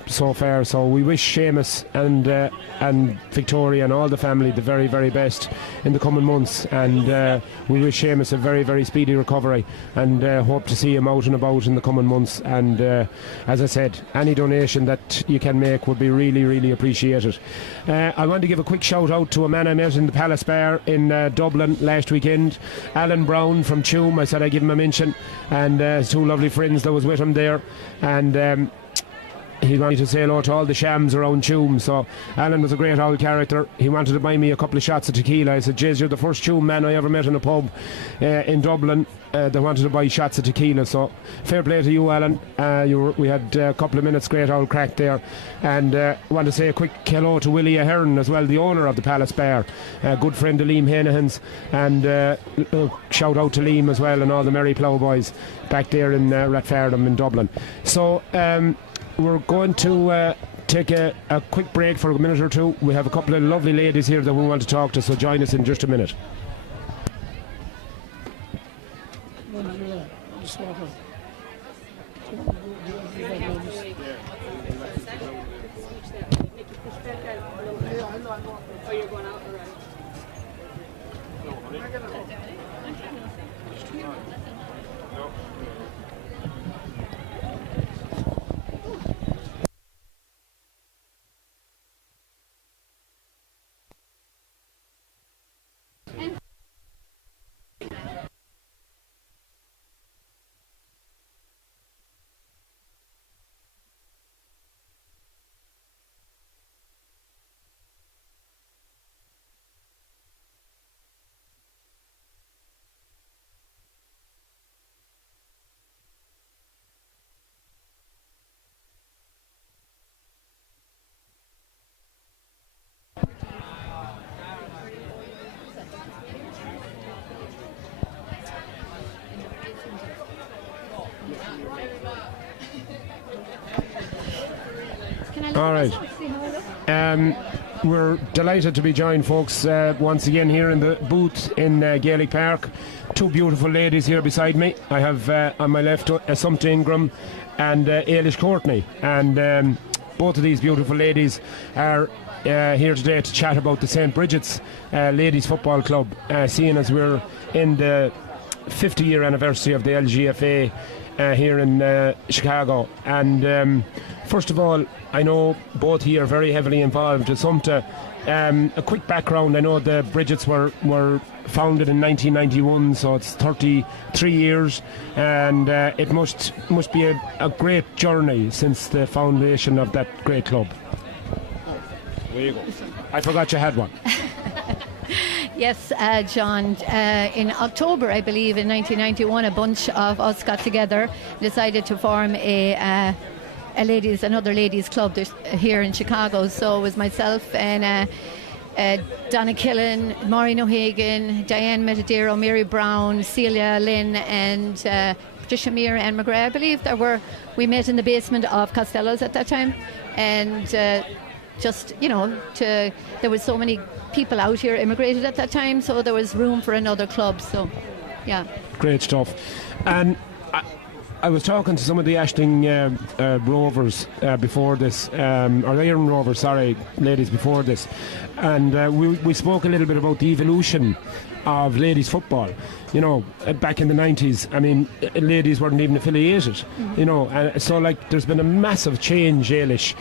so far. So we wish Seamus and Victoria and all the family the very, very best in the coming months, and we wish Seamus a very, very speedy recovery, and hope to see him out and about in the coming months. And as I said, any donation that you can make would be really, really appreciated. I want to give a quick shout out to a man I met in the Palace Bar in Dublin last weekend, Alan Brown from Tuam. I said I'd give him a mention, and his 2 lovely friends that was with him there, and he wanted to say hello to all the shams around Tuam. So Alan was a great old character. He wanted to buy me a couple of shots of tequila. I said, Jez, you're the first Tuam man I ever met in a pub in Dublin that wanted to buy shots of tequila. So fair play to you, Alan. We had a couple of minutes great old crack there. And I want to say a quick hello to Willie Ahern as well, the owner of the Palace Bar, a good friend of Liam Hanahan's, and shout out to Liam as well and all the Merry Plough boys back there in Rathfarnham in Dublin. So we're going to take a quick break for a minute or two. We have a couple of lovely ladies here that we want to talk to, so join us in just a minute. All right. We're delighted to be joined, folks, once again here in the booth in Gaelic Park. Two beautiful ladies here beside me. I have on my left Assumpta Ingram and Ailish Courtney. And both of these beautiful ladies are here today to chat about the St. Bridget's Ladies Football Club, seeing as we're in the 50-year anniversary of the LGFA here in Chicago. And first of all, I know both here are very heavily involved. Assumpta, a quick background. I know the Bridgets were founded in 1991, so it's 33 years, and it must be a great journey since the foundation of that great club. There you go. I forgot you had one. Yes, John. In October, I believe, in 1991, a bunch of us got together, decided to form another ladies club here in Chicago. So it was myself and Donna Killen, Maureen O'Hagan, Diane Metadero, Mary Brown, Celia Lynn, and Patricia Meir and McGrath. I believe we met in the basement of Costello's at that time, and there was so many people out here immigrated at that time, so there was room for another club. So, yeah. Great stuff. And I was talking to some of the Ashling Rovers before this, or the Iron Rovers, sorry, ladies, before this, and we spoke a little bit about the evolution of ladies football. You know, back in the 90s, I mean, ladies weren't even affiliated, you know, and so there's been a massive change, Ailish,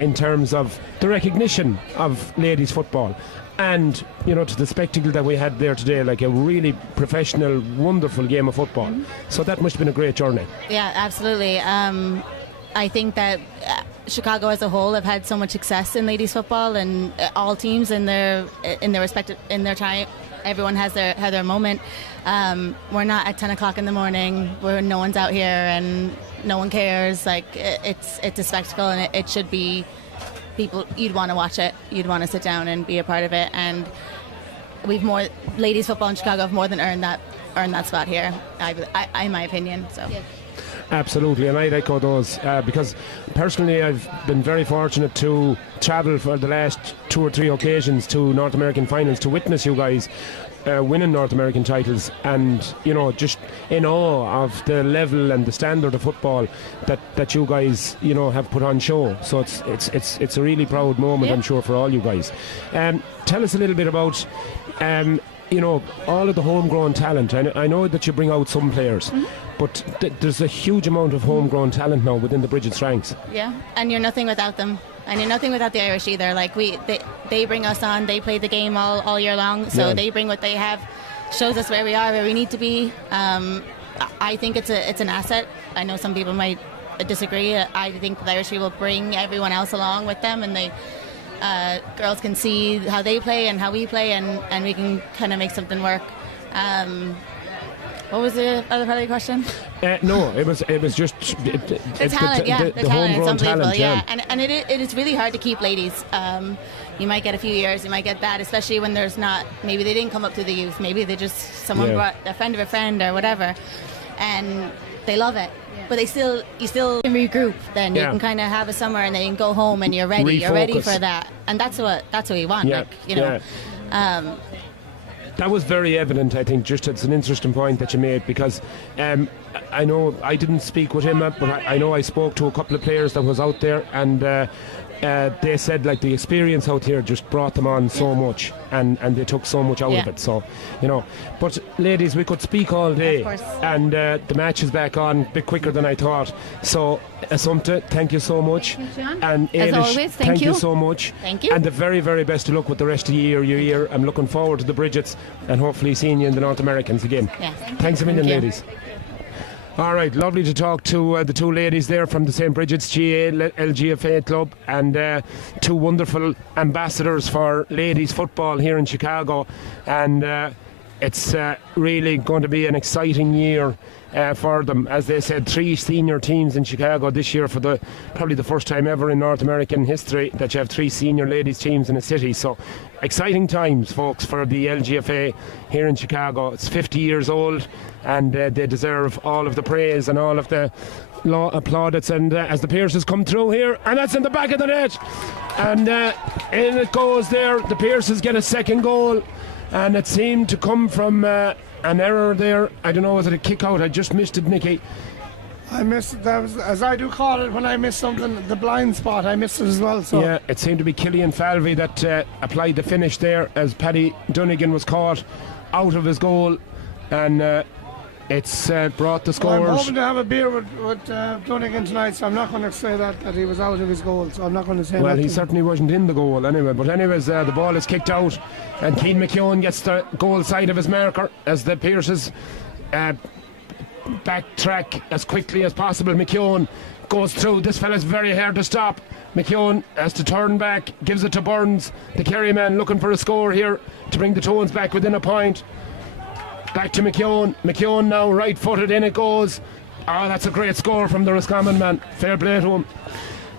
in terms of the recognition of ladies football. And, you know, to the spectacle that we had there today, like a really professional, wonderful game of football. So that must have been a great journey. Yeah, absolutely. I think that Chicago as a whole have had so much success in ladies football, and all teams in their time. Everyone has their moment. We're not at 10 o'clock in the morning where no one's out here and no one cares. Like, it's a spectacle, and it should be. People, you'd want to watch it, you'd want to sit down and be a part of it, and ladies football in Chicago have more than earned that spot here, in my opinion. So yes. Absolutely, and I'd echo those because personally I've been very fortunate to travel for the last 2 or 3 occasions to North American finals to witness you guys winning North American titles, and you know, just in awe of the level and the standard of football that you guys, you know, have put on show. So it's a really proud moment, yeah. I'm sure, for all you guys. Tell us a little bit about you know, all of the homegrown talent. I know that you bring out some players, but there's a huge amount of homegrown talent now within the Bridget's ranks. Yeah, and you're nothing without them. And you're nothing without the Irish either. Like, they bring us on, they play the game all year long, so yeah. They bring what they have, shows us where we are, where we need to be. I think it's an asset. I know some people might disagree. I think the Irish will bring everyone else along with them, and they girls can see how they play and how we play, and we can kind of make something work. What was the other part of your question? No, it was just the talent, the talent is unbelievable, yeah. And it is really hard to keep ladies. You might get a few years, you might get that, especially when there's not, maybe they didn't come up through the youth, maybe someone brought a friend of a friend or whatever, and they love it. Yeah. But you still can regroup. Then you can kind of have a summer, and then you can go home, and you're ready. Refocus. You're ready for that, and that's what we want. Yeah. Like, you know. Yeah. That was very evident, I think. Just it's an interesting point that you made, because I know I didn't speak with him, but I know I spoke to a couple of players that was out there, and they said like the experience out here just brought them on so much, and they took so much out of it. So, you know, but ladies, we could speak all day, and the match is back on a bit quicker than I thought. So, Assumpta, thank you so much. Thank you, John. And Ailish, as always, thank you so much. Thank you. And the very, very best of luck with the rest of the year. I'm looking forward to the Bridgets and hopefully seeing you in the North Americans again. Yeah. Thanks a million, ladies. All right, lovely to talk to the two ladies there from the St. Bridget's GAA LGFA Club, and two wonderful ambassadors for ladies football here in Chicago. And it's really going to be an exciting year for them. As they said, 3 senior teams in Chicago this year, for probably the first time ever in North American history that you have 3 senior ladies teams in a city. So exciting times, folks, for the LGFA here in Chicago. It's 50 years old, and they deserve all of the praise and all of the plaudits, and as the Pierces come through here, and that's in the back of the net, and in it goes there. The Pierces get a second goal, and it seemed to come from an error there. I don't know, was it a kick out? I just missed it, Nicky. I missed it. That was, as I do call it when I miss something, the blind spot. I missed it as well. So yeah, it seemed to be Killian Falvey that applied the finish there, as Paddy Dunnigan was caught out of his goal, and it's brought the scores. I'm hoping to have a beer with Dunnigan tonight, so I'm not going to say that he was out of his goal. So I'm not going to say that. Well, he certainly wasn't in the goal anyway. But anyways, the ball is kicked out, and Keane McKeown gets the goal side of his marker as the Pierces backtrack as quickly as possible. McKeown goes through. This fella's very hard to stop. McKeown has to turn back, gives it to Burns, the Kerry man, looking for a score here to bring the Tones back within a point. Back to McKeown. McKeown now right footed, in it goes. Oh, that's a great score from the Roscommon man. Fair play to him.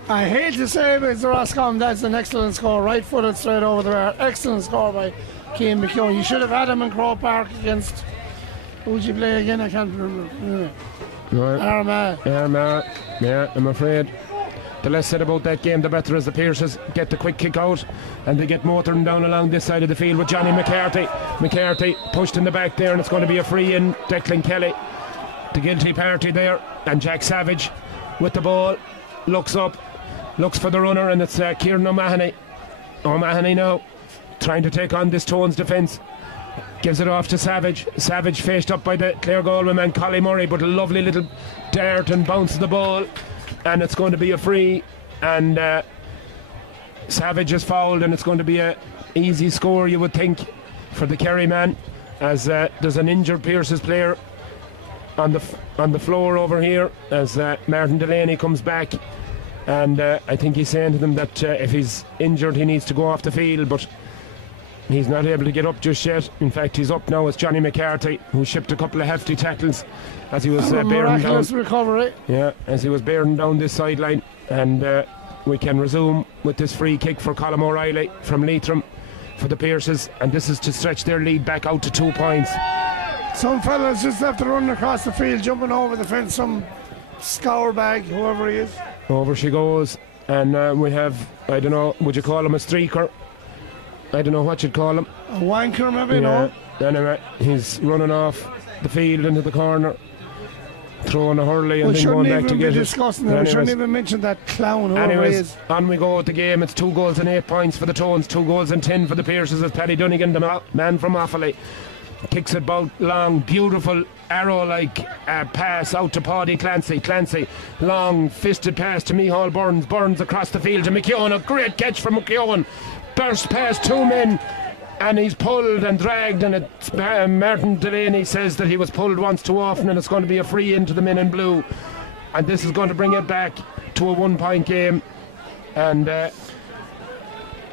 I hate to say it, but it's the Roscommon. That's an excellent score. Right footed straight over the bar. Excellent score by Keane McKeown. You should have had him in Croke Park against, who'd you play again? I can't remember. Armagh. Yeah, I'm afraid. The less said about that game, the better, as the Pierces get the quick kick out, and they get motoring down along this side of the field with Johnny McCarthy. McCarthy pushed in the back there, and it's going to be a free in. Declan Kelly, the guilty party there, and Jack Savage with the ball, looks up, looks for the runner, and it's Kieran O'Mahony. O'Mahony now trying to take on this Tones defence. Gives it off to Savage. Savage faced up by the Clare Galway man Collie Murray, but a lovely little dart and bounces the ball, and it's going to be a free, and Savage is fouled, and it's going to be a easy score, you would think, for the Kerry man, as there's an injured Pierce's player on the floor over here, as Martin Delaney comes back, and I think he's saying to them that if he's injured he needs to go off the field, but he's not able to get up just yet. In fact, he's up now. It's Johnny McCarthy, who shipped a couple of hefty tackles as he was bearing down. Recovery. Yeah, as he was bearing down this sideline, and we can resume with this free kick for Colm O'Reilly from Leitrim for the Pierces, and this is to stretch their lead back out to 2 points. Some fellas just have to run across the field, jumping over the fence. Some scour bag, whoever he is. Over she goes, and we have, I don't know, would you call him a streaker? I don't know what you'd call him. A wanker, maybe, no? Anyway, he's running off the field into the corner, throwing a hurley, and then going back to get it. We shouldn't even mention that clown, whoever he is. On we go with the game. It's 2 goals and 8 points for the Tones, 2 goals and 10 for the Pierces, as Paddy Dunnigan, the man from Offaly, kicks it about long, beautiful arrow-like pass out to Paddy Clancy. Clancy, long fisted pass to Micheál Burns. Burns across the field to McKeown. A great catch from McKeown. Burst past 2 men, and he's pulled and dragged, and Martin Delaney says that he was pulled once too often, and it's going to be a free into the men in blue, and this is going to bring it back to a 1-point game. And if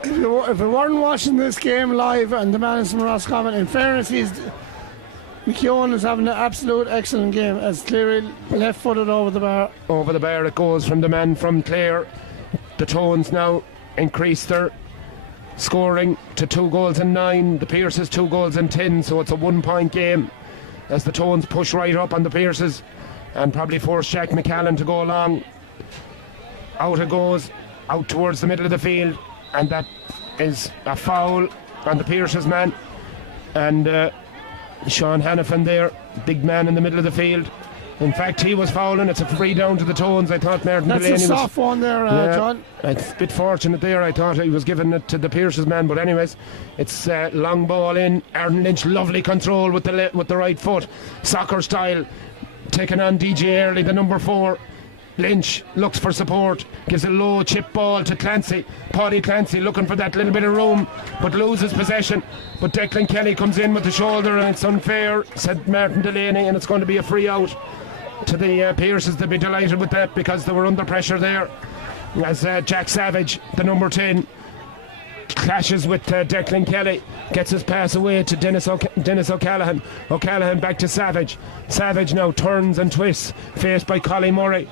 you weren't watching this game live, and the man is from Roscommon, in fairness, McKeown is having an absolute excellent game, as clearly left-footed over the bar. Over the bar it goes from the man from Clare. The Tones now increase their scoring to 2 goals and 9. The Pierces 2 goals and 10, so it's a 1-point game as the Tones push right up on the Pierces and probably force Jack McCallan to go along. Out it goes, out towards the middle of the field, and that is a foul on the Pierces man, and Sean Hannafin there, big man in the middle of the field. In fact, he was fouling. It's a free down to the Tones. I thought Martin Delaney was... That's a soft one there, John. It's a bit fortunate there. I thought he was giving it to the Pierces man. But anyways, it's long ball in. Aaron Lynch, lovely control with the right foot. Soccer style. Taking on DJ Early, the number 4. Lynch looks for support. Gives a low chip ball to Clancy. Paddy Clancy looking for that little bit of room, but loses possession. But Declan Kelly comes in with the shoulder, and it's unfair, said Martin Delaney, and it's going to be a free out to the Pierces. They'll be delighted with that because they were under pressure there, as Jack Savage, the number 10, clashes with Declan Kelly, gets his pass away to Dennis O'Callaghan. O'Callaghan back to Savage. Savage now turns and twists, faced by Collie Murray.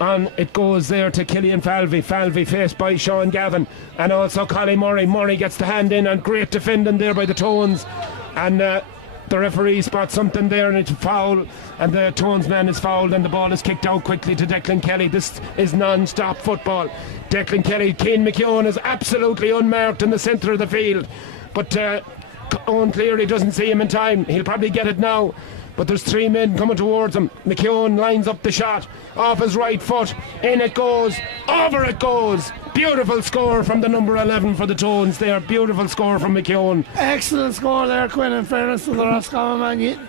On it goes there to Killian Falvey. Falvey faced by Sean Gavin, and also Collie Murray. Murray gets the hand in, and great defending there by the Tones, and the referee spots something there and it's a foul, and the Tones man is fouled, and the ball is kicked out quickly to Declan Kelly. This is non-stop football. Declan Kelly, Cian McKeown is absolutely unmarked in the centre of the field, but Owen Cleary doesn't see him in time. He'll probably get it now, but there's 3 men coming towards him. McKeown lines up the shot off his right foot, in it goes, over it goes. Beautiful score from the number 11 for the Tones there. Beautiful score from McKeown. Excellent score there, Quinn, in fairness to the Roscommon man.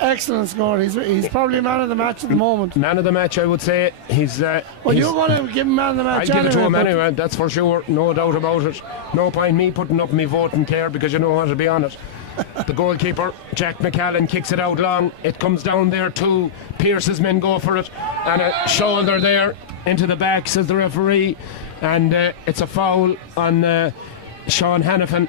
Excellent score. He's probably man of the match at the moment. Man of the match, I would say. He's well, you're going to give him man of the match. I'll give it to him anyway, that's for sure. No doubt about it. No point me putting up my voting care, because you know what, to be on it. The goalkeeper, Jack McCallan, kicks it out long. It comes down there too. Pearce's men go for it, and a shoulder there into the back, says the referee, and it's a foul on Sean Hannafin,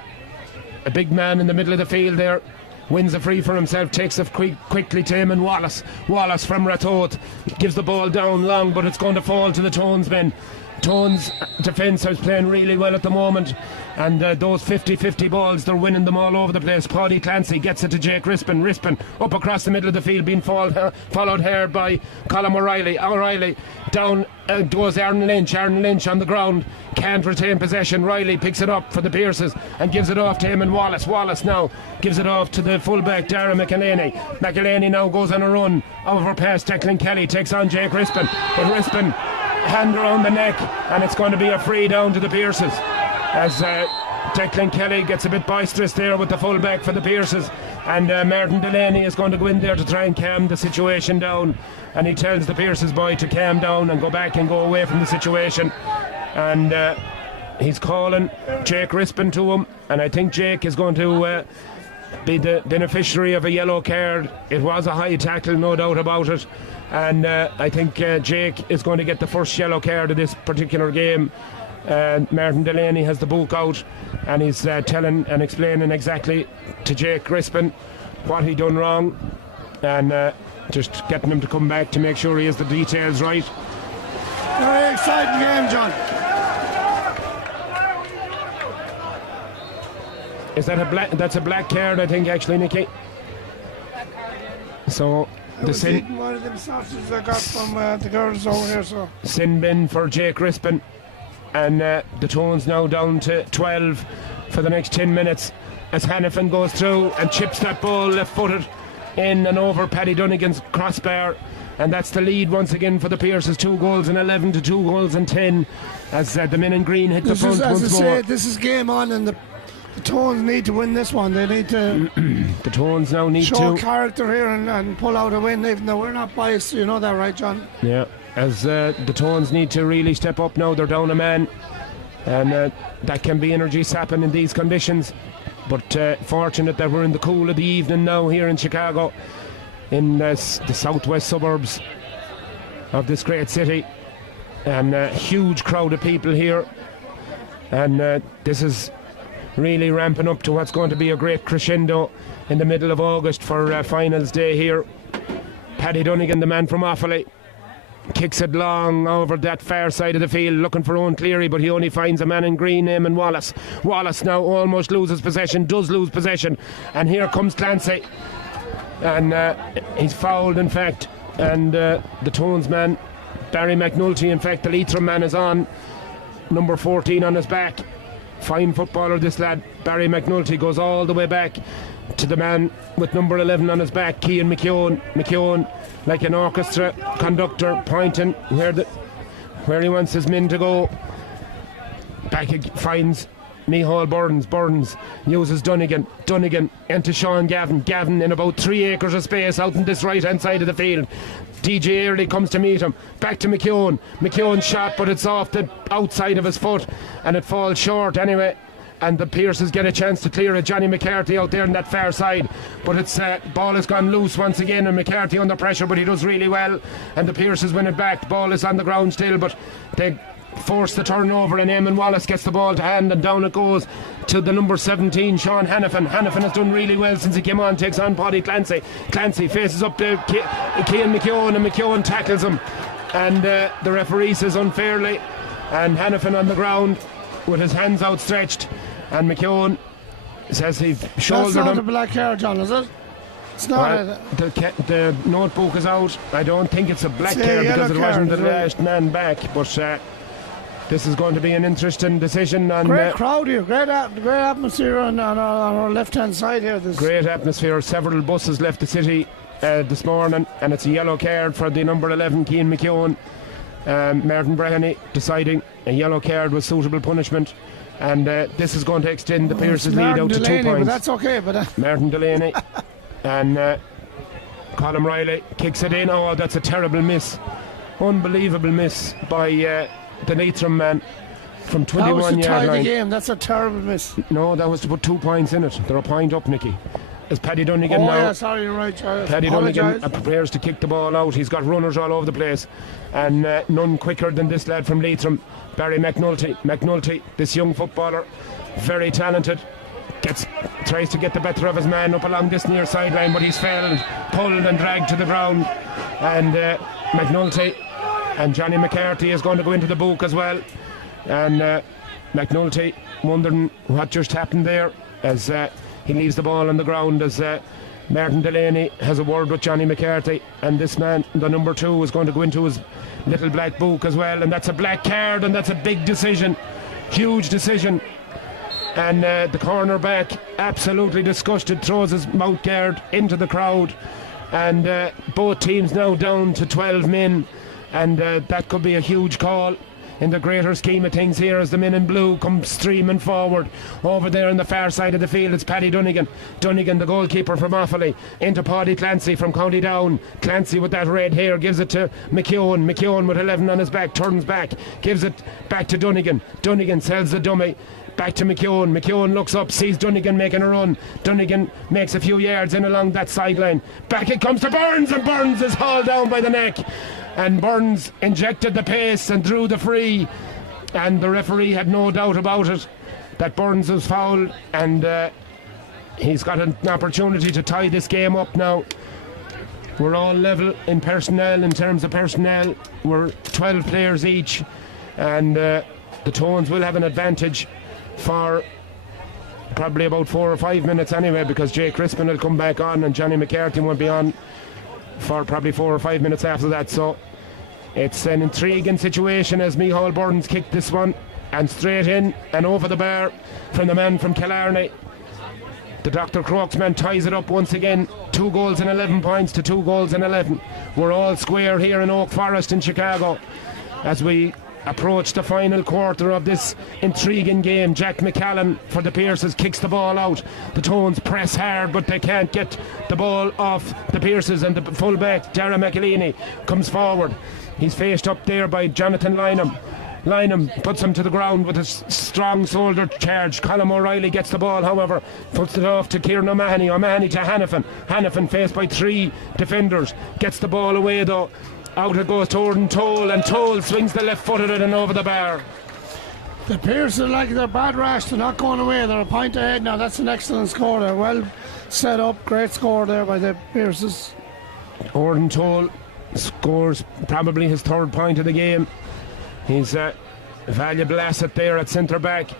a big man in the middle of the field there. Wins a free for himself, takes it quickly to him, and Wallace from Ratoath gives the ball down long, but it's going to fall to the Tones men. Tones defence is playing really well at the moment, and those 50-50 balls, they're winning them all over the place. Paddy Clancy gets it to Jake Rispin up across the middle of the field, being followed here by Colm O'Reilly down goes Aaron Lynch on the ground, can't retain possession. Riley picks it up for the Pearces and gives it off to him, and Wallace now gives it off to the fullback Dara McElhaney now goes on a run over past Declan Kelly, takes on Jake Rispin, but Rispin hand around the neck, and it's going to be a free down to the Pearces as Declan Kelly gets a bit boisterous there with the fullback for the Pearces, and Martin Delaney is going to go in there to try and calm the situation down, and he tells the Pearces boy to calm down and go back and go away from the situation, and he's calling Jake Rispin to him, and I think Jake is going to be the beneficiary of a yellow card. It was a high tackle, no doubt about it, and I think Jake is going to get the first yellow card of this particular game. Martin Delaney has the book out, and he's telling and explaining exactly to Jake Rispin what he done wrong, and just getting him to come back to make sure he has the details right. Very exciting game, John. Is that a black? That's a black card, I think, actually, Nicky. So the sin. One of them sausages I got from the girls over here. So sin bin for Jake Rispin, and the Tones now down to 12 for the next 10 minutes as Hannafin goes through and chips that ball left-footed in and over Paddy Dunnigan's crossbar, and that's the lead once again for the Pearces. 2 goals in 11 to 2 goals in 10 as the men in green hit the front once more. This is game on, and the Tones need to win this one. They need to the Tones now need show to character here and pull out a win, even though we're not biased. You know that, right, John? Yeah, as the Tones need to really step up now. They're down a man, and that can be energy sapping in these conditions, but fortunate that we're in the cool of the evening now here in Chicago, in the southwest suburbs of this great city, and a huge crowd of people here, and this is really ramping up to what's going to be a great crescendo in the middle of August for finals day here. Paddy Dunnigan, the man from Offaly, kicks it long over that far side of the field looking for Owen Cleary, but he only finds a man in green named Wallace. Wallace now almost loses possession, does lose possession, and here comes Clancy, and he's fouled in fact, and the Tones man Barry McNulty, in fact the Leitrim man, is on number 14 on his back. Fine footballer this lad. Barry McNulty goes all the way back to the man with number 11 on his back, Cian McKeown, like an orchestra conductor, pointing where he wants his men to go. Back finds Micheál Burns uses Dunnigan into Sean Gavin in about 3 acres of space out in this right hand side of the field. DJ Early comes to meet him, back to McKeown's shot, but it's off the outside of his foot and it falls short anyway, and the Pearces get a chance to clear it. Johnny McCarthy out there on that far side, but it's ball has gone loose once again, and McCarthy under pressure, but he does really well, and the Pearces win it back. The ball is on the ground still, but they force the turnover, and Eamon Wallace gets the ball to hand, and down it goes to the number 17, Sean Hannafin. Hannafin has done really well since he came on, takes on Paddy Clancy. Clancy faces up to Cian McKeown, and McKeown tackles him, and the referee says unfairly, and Hannafin on the ground with his hands outstretched, and McKeown says he shouldered him. That's not a black card, John, is it? It's not the notebook is out. I don't think it's a black It's a card yellow because it wasn't the card, right. last man back. But this is going to be an interesting decision. On, great crowd here, great atmosphere on our left-hand side here. Great atmosphere. Several buses left the city this morning, and it's a yellow card for the number 11, Cian McKeown. Martin Breheny deciding a yellow card was suitable punishment. And this is going to extend the Pearses' lead out to 2 points. But that's okay. But Martin Delaney and Colm Riley kicks it in. Oh, that's a terrible miss. Unbelievable miss by the Leitrim man from 21 yard line. The game. That's a terrible miss. No, that was to put 2 points in it. They're a point up, Nicky. As Paddy Dunnigan now. Yeah, sorry, you're right. Paddy Dunnigan prepares to kick the ball out. He's got runners all over the place, and none quicker than this lad from Leitrim, Barry McNulty. McNulty, this young footballer, very talented, tries to get the better of his man up along this near sideline, but he's failed, pulled and dragged to the ground. And McNulty and Johnny McCarthy is going to go into the book as well. And McNulty wondering what just happened there as he leaves the ball on the ground as Martin Delaney has a word with Johnny McCarthy, and this man, the number 2, is going to go into his little black book as well, and that's a black card, and that's a big decision, huge decision. And the cornerback, absolutely disgusted, throws his mouth guard into the crowd, and both teams now down to 12 men, and that could be a huge call in the greater scheme of things here as the men in blue come streaming forward. Over there on the far side of the field, it's Paddy Dunnigan. Dunnigan, the goalkeeper from Offaly, into Paddy Clancy from County Down. Clancy with that red hair gives it to McKeown. McKeown with 11 on his back, turns back, gives it back to Dunnigan. Dunnigan sells the dummy. Back to McKeown. McKeown looks up, sees Dunnigan making a run. Dunnigan makes a few yards in along that sideline. Back it comes to Burns, and Burns is hauled down by the neck. And Burns injected the pace and drew the free, and the referee had no doubt about it that Burns was fouled, and he's got an opportunity to tie this game up now. We're all level in personnel. In terms of personnel, we're 12 players each, and the Tones will have an advantage for probably about 4 or 5 minutes anyway, because Jay Crispin will come back on and Johnny McCarthy won't be on for probably 4 or 5 minutes after that. So it's an intriguing situation as Micheál Burns kicked this one, and straight in and over the bar from the man from Killarney. The Dr. Crokes man ties it up once again. 2 goals and 11 points to 2 goals and 11. We're all square here in Oak Forest in Chicago as we approach the final quarter of this intriguing game. Jack McCallan for the Pearses kicks the ball out. The Tones press hard, but they can't get the ball off the Pearses, and the fullback Dara McElhaney comes forward. He's faced up there by Jonathan Lynham. Lynham puts him to the ground with a strong shoulder charge. Colm O'Reilly gets the ball, however, puts it off to Kieran O'Mahony. O'Mahony to Hannafin. Hannafin faced by 3 defenders. Gets the ball away though. Out it goes to Orden Toll, and Toll swings the left foot at it and over the bar. The Pearses, like their bad rash, they're not going away. They're a point ahead now. That's an excellent score. They're well set up. Great score there by the Pearses. Orden Toll scores probably his 3rd point of the game. He's a valuable asset there at centre back,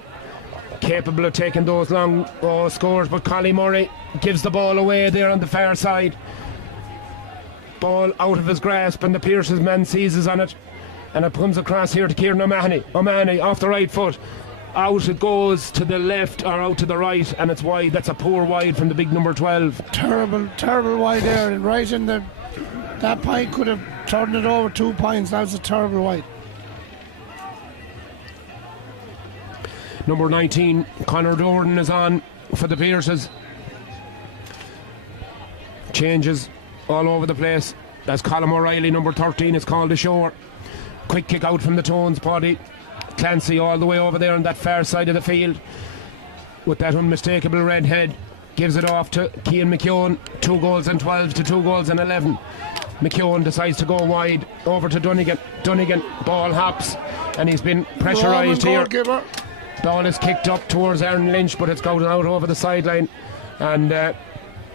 capable of taking those long scores. But Collie Murray gives the ball away there on the far side. Ball out of his grasp, and the Pearses man seizes on it, and it comes across here to Kieran O'Mahony. O'Mahony off the right foot, out it goes to the left or out to the right, and it's wide. That's a poor wide from the big number 12. Terrible wide there, and right in that point could have turned it over 2 points. That was a terrible wide. Number 19, Conor Dornan, is on for the Pearses. Changes all over the place as Colm O'Reilly, number 13, is called ashore. Quick kick out from the Tones, Paddy Clancy all the way over there on that far side of the field with that unmistakable red head. Gives it off to Cian McKeown. 2 goals and 12 to 2 goals and 11. McKeown decides to go wide over to Dunnigan. Dunnigan, ball hops, and he's been pressurised here. Goalkeeper. Ball is kicked up towards Aaron Lynch, but it's gone out over the sideline, and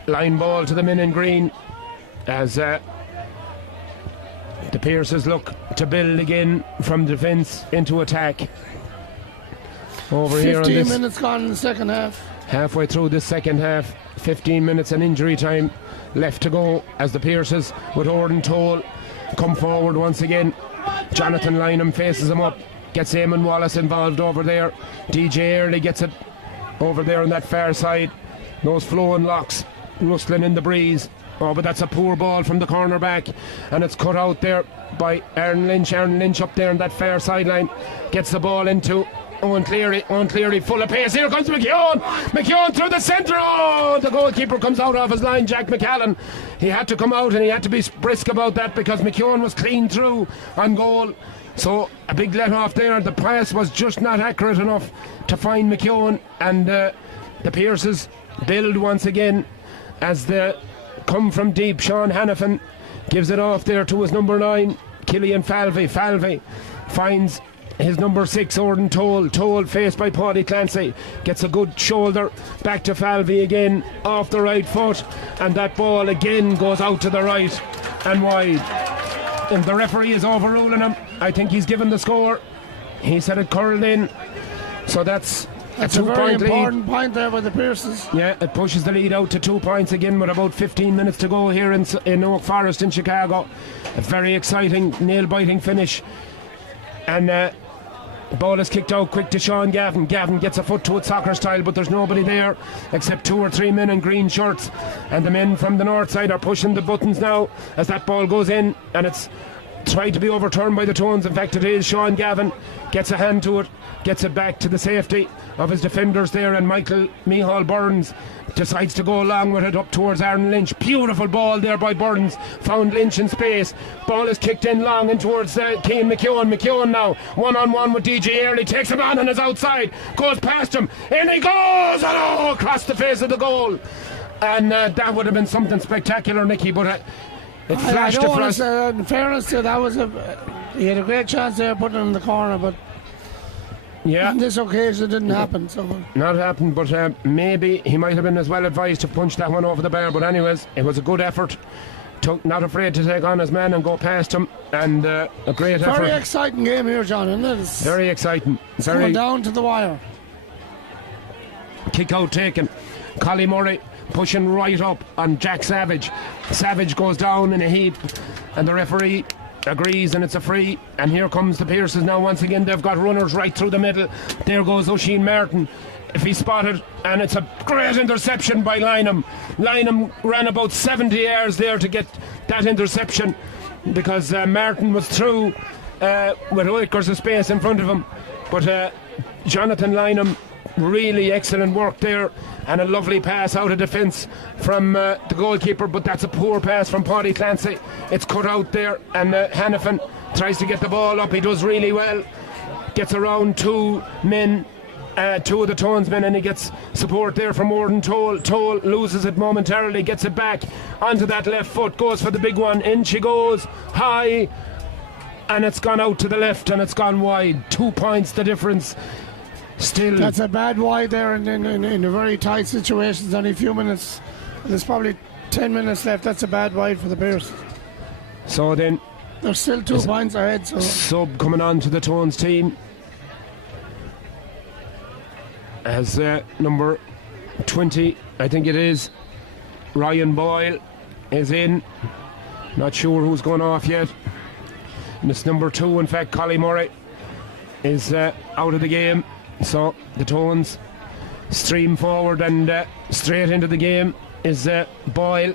line ball to the men in green as the Pearses look to build again from defence into attack. over here on 15 this. minutes gone in the second half. Halfway through this second half, 15 minutes and injury time left to go as the Pierces with Orden Toll come forward once again. Jonathan Lynham faces him up, gets Eamon Wallace involved over there. DJ Early gets it over there on that far side. Those flowing locks rustling in the breeze. Oh, but that's a poor ball from the cornerback, and it's cut out there by Aaron Lynch. Aaron Lynch up there on that far sideline gets the ball into Owen Cleary. Owen Cleary full of pace. Here comes McKeown. McKeown through the centre. Oh, the goalkeeper comes out off his line, Jack McCallan. He had to come out and he had to be brisk about that because McKeown was clean through on goal. So a big let off there. The pass was just not accurate enough to find McKeown, and the Pierces build once again as the come from deep. Sean Hannafin gives it off there to his number 9, Killian Falvey. Falvey finds his number 6, Orden Toll. Toll faced by Paddy Clancy. Gets a good shoulder back to Falvey again off the right foot, and that ball again goes out to the right and wide. And the referee is overruling him. I think he's given the score. He said it curled in. So that's a very 2-point important lead. point there with the Pierces. Yeah, it pushes the lead out to 2 points again with about 15 minutes to go here in Oak Forest in Chicago. A very exciting, nail-biting finish. And the ball is kicked out quick to Sean Gavin. Gavin gets a foot to it soccer style, but there's nobody there except 2 or 3 men in green shirts. And the men from the north side are pushing the buttons now as that ball goes in, and it's tried to be overturned by the Tones. In fact, it is. Sean Gavin gets a hand to it, gets it back to the safety of his defenders there, and Micheál Burns decides to go along with it up towards Aaron Lynch. Beautiful ball there by Burns, found Lynch in space. Ball is kicked in long and towards Cian McKeown. McKeown now one-on-one with DJ Early, takes him on his outside, goes past him, in he goes, and across the face of the goal. And that would have been something spectacular, Nicky, but it flashed across. In fairness to he had a great chance there putting it in the corner, but on this occasion it didn't happen. So not happened, but maybe he might have been as well advised to punch that one over the bar. But anyways, it was a good effort. Not afraid to take on his man and go past him, and a great effort. Very exciting game here, John, isn't it? It's very exciting. Coming down to the wire. Kick out taken. Collie Murray pushing right up on Jack Savage. Savage goes down in a heap, and the referee agrees, and it's a free. And here comes the Pierces now once again. They've got runners right through the middle. There goes Oisin Martin, if he's spotted, and it's a great interception by Lynham. Lynham ran about 70 yards there to get that interception because Martin was through with acres of space in front of him. But Jonathan Lynham, really excellent work there, and a lovely pass out of defence from the goalkeeper, but that's a poor pass from Paddy Clancy. It's cut out there, and Hannafin tries to get the ball up. He does really well, gets around 2 men, 2 of the Tones men, and he gets support there from Orden Toll. Toll loses it momentarily, gets it back onto that left foot, goes for the big one, in she goes, high, and it's gone out to the left and it's gone wide. 2 points the difference. Still, that's a bad wide there in a very tight situation. There's only a few minutes. There's probably 10 minutes left. That's a bad wide for the Bears. So then there's still 2 points ahead. So sub coming on to the Tones team as number 20, I think it is, Ryan Boyle is in. Not sure who's going off yet. And it's number 2, in fact, Collie Murray is out of the game. So the Tones stream forward, and straight into the game is Boyle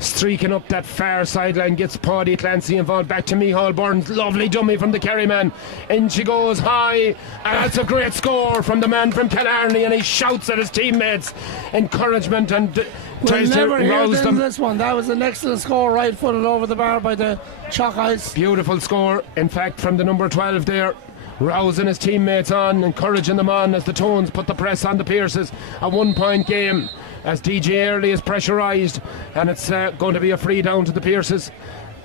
streaking up that far sideline, gets Paddy Clancy involved, back to Micheál Burns, lovely dummy from the Kerry man, in she goes high, and that's a great score from the man from Killarney, and he shouts at his teammates encouragement and tries to rouse them. This one, that was an excellent score, right footed over the bar by the Chalk Ice. Beautiful score, in fact, from the number 12 there, rousing his teammates on, encouraging them on as the Tones put the press on the Pierces. A 1-point game as DJ Early is pressurised, and it's going to be a free down to the Pierces.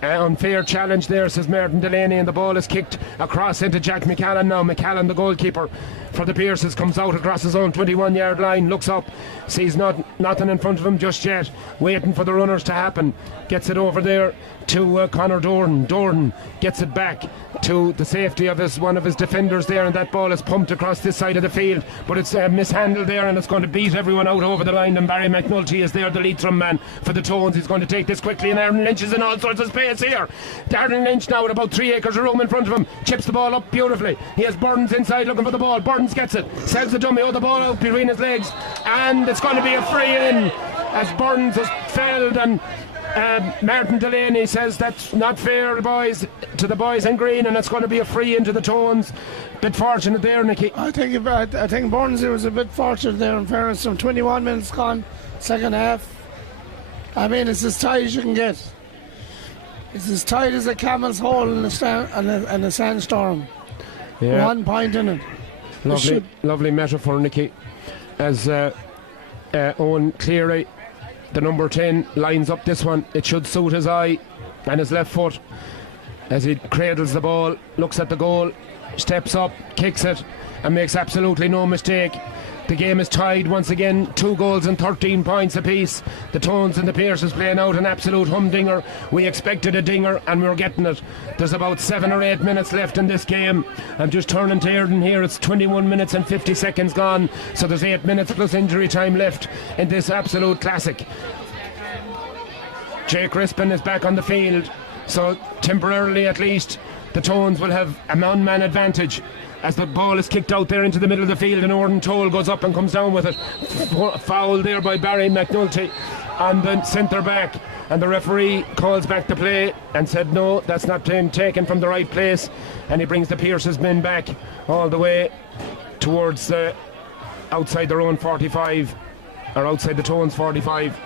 unfair challenge there, says Martin Delaney, and the ball is kicked across into Jack McCallan now. McCallan, the goalkeeper for the Pierces, comes out across his own 21-yard line, looks up, sees nothing in front of him just yet, waiting for the runners to happen, gets it over there to Conor Dorn. Dorn gets it back to the safety of one of his defenders there, and that ball is pumped across this side of the field, but it's mishandled there, and it's going to beat everyone out over the line. And Barry McNulty is there, the Leitrim man for the Tones. He's going to take this quickly, and Aaron Lynch is in all sorts of space here. Darren Lynch now with about 3 acres of room in front of him, chips the ball up beautifully. He has Burns inside looking for the ball. Burns gets it, sells the dummy, the ball out between his legs, and it's going to be a free in as Burns has failed, and Martin Delaney says that's not fair, boys, to the boys in green, and it's going to be a free into the Tones. Bit fortunate there, Nicky. I think Burns was a bit fortunate there, in fairness. Some 21 minutes gone, second half. I mean, it's as tight as you can get. It's as tight as a camel's hole in a sandstorm. Yeah. 1 point in it. Lovely metaphor, Nicky. As Owen Cleary, the number 10, lines up this one. It should suit his eye and his left foot as he cradles the ball, looks at the goal, steps up, kicks it, and makes absolutely no mistake. The game is tied once again, 2 goals and 13 points apiece. The Tones and the Pierces playing out an absolute humdinger. We expected a dinger and we're getting it. There's about 7 or 8 minutes left in this game. I'm just turning to Airden here. It's 21 minutes and 50 seconds gone, so there's 8 minutes plus injury time left in this absolute classic. Jake Crispin is back on the field, so temporarily at least the Tones will have a man advantage as the ball is kicked out there into the middle of the field, and Orden Toll goes up and comes down with it. Foul there by Barry McNulty on the centre back, and the referee calls back the play and said no, that's not taken from the right place, and he brings the Pierce's men back all the way towards outside their own 45, or outside the Tones 45,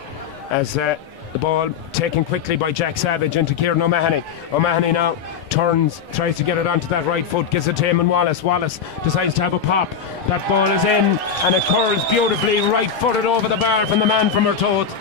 as the ball taken quickly by Jack Savage into Kieran O'Mahony. O'Mahony now turns, tries to get it onto that right foot, gives it to Eamon Wallace. Wallace decides to have a pop. That ball is in, and it curls beautifully, right footed over the bar from the man from Artoth.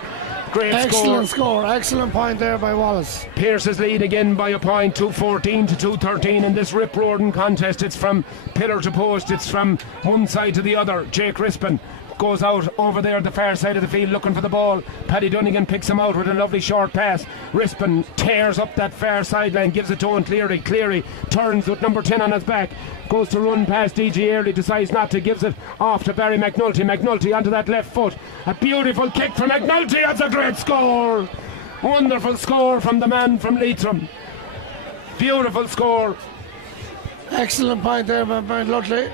Great excellent score. Excellent point there by Wallace. Pierce's lead again by a point, 2-14 to 2-13 in this rip-roaring contest. It's from pillar to post, it's from one side to the other. Jake Crispin goes out over there the far side of the field looking for the ball. Paddy Dunnigan picks him out with a lovely short pass. Rispin tears up that far sideline, gives it to Owen Cleary. Cleary turns with number 10 on his back, goes to run past DJ Early, decides not to, gives it off to Barry McNulty. McNulty onto that left foot, a beautiful kick from McNulty. That's a great score, wonderful score from the man from Leitrim. Beautiful score. Excellent point there by McNulty.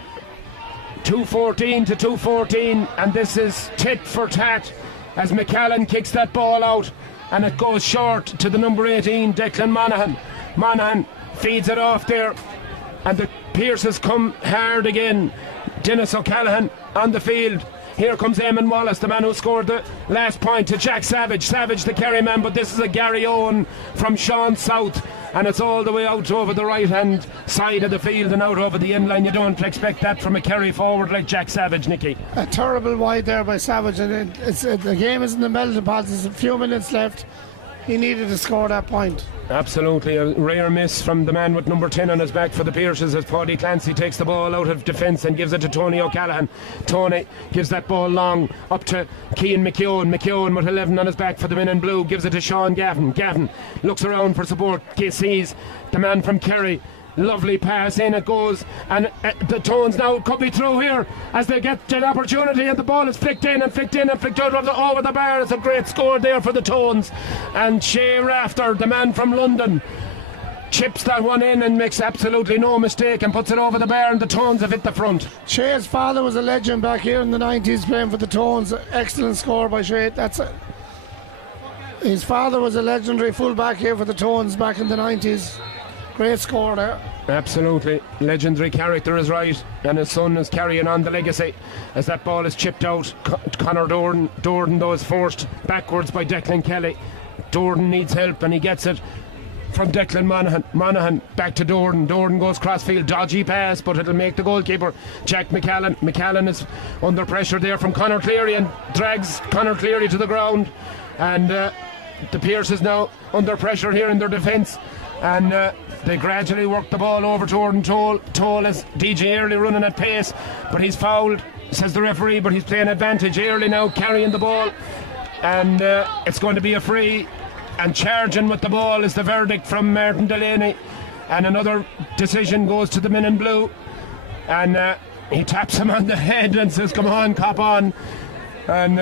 2-14 to 2-14, and this is tit for tat as McCallan kicks that ball out, and it goes short to the number 18, Declan Monaghan. Monaghan feeds it off there, and the Pierces come hard again. Dennis O'Callaghan on the field. Here comes Eamon Wallace, the man who scored the last point, to Jack Savage. Savage the carry man, but this is a Gary Owen from Sean South, and it's all the way out over the right hand side of the field and out over the end line. You don't expect that from a carry forward like Jack Savage, Nicky. A terrible wide there by Savage, and the game is in the melting pot. There's a few minutes left. He needed to score that point. Absolutely, a rare miss from the man with number 10 on his back for the Pierces as Paddy Clancy takes the ball out of defence and gives it to Tony O'Callaghan. Tony gives that ball long up to Cian McKeown. McKeown with 11 on his back for the men in blue gives it to Sean Gavin. Gavin looks around for support, sees the man from Kerry. Lovely pass, in it goes, and the Tones now could be through here as they get an opportunity, and the ball is flicked in and flicked out over the bar. It's a great score there for the Tones, and Shea Rafter, the man from London, chips that one in and makes absolutely no mistake and puts it over the bar, and the Tones have hit the front. Shea's father was a legend back here in the 90s playing for the Tones. Excellent score by Shea. His father was a legendary full-back here for the Tones back in the 90s. Great score there. Absolutely, legendary character is right, and his son is carrying on the legacy as that ball is chipped out. Conor Dordan though is forced backwards by Declan Kelly. Dordan needs help and he gets it from Declan Monaghan. Monaghan back to Dordan. Dordan goes crossfield, dodgy pass, but it'll make the goalkeeper Jack McCallan. McCallan is under pressure there from Conor Cleary and drags Conor Cleary to the ground, and the Pierces now under pressure here in their defence, and they gradually work the ball over to Orton Toll as DJ Early running at pace, but he's fouled, says the referee, but he's playing advantage. Early now carrying the ball, and it's going to be a free, and charging with the ball is the verdict from Martin Delaney, and another decision goes to the men in blue, and he taps him on the head and says, come on, cop on. And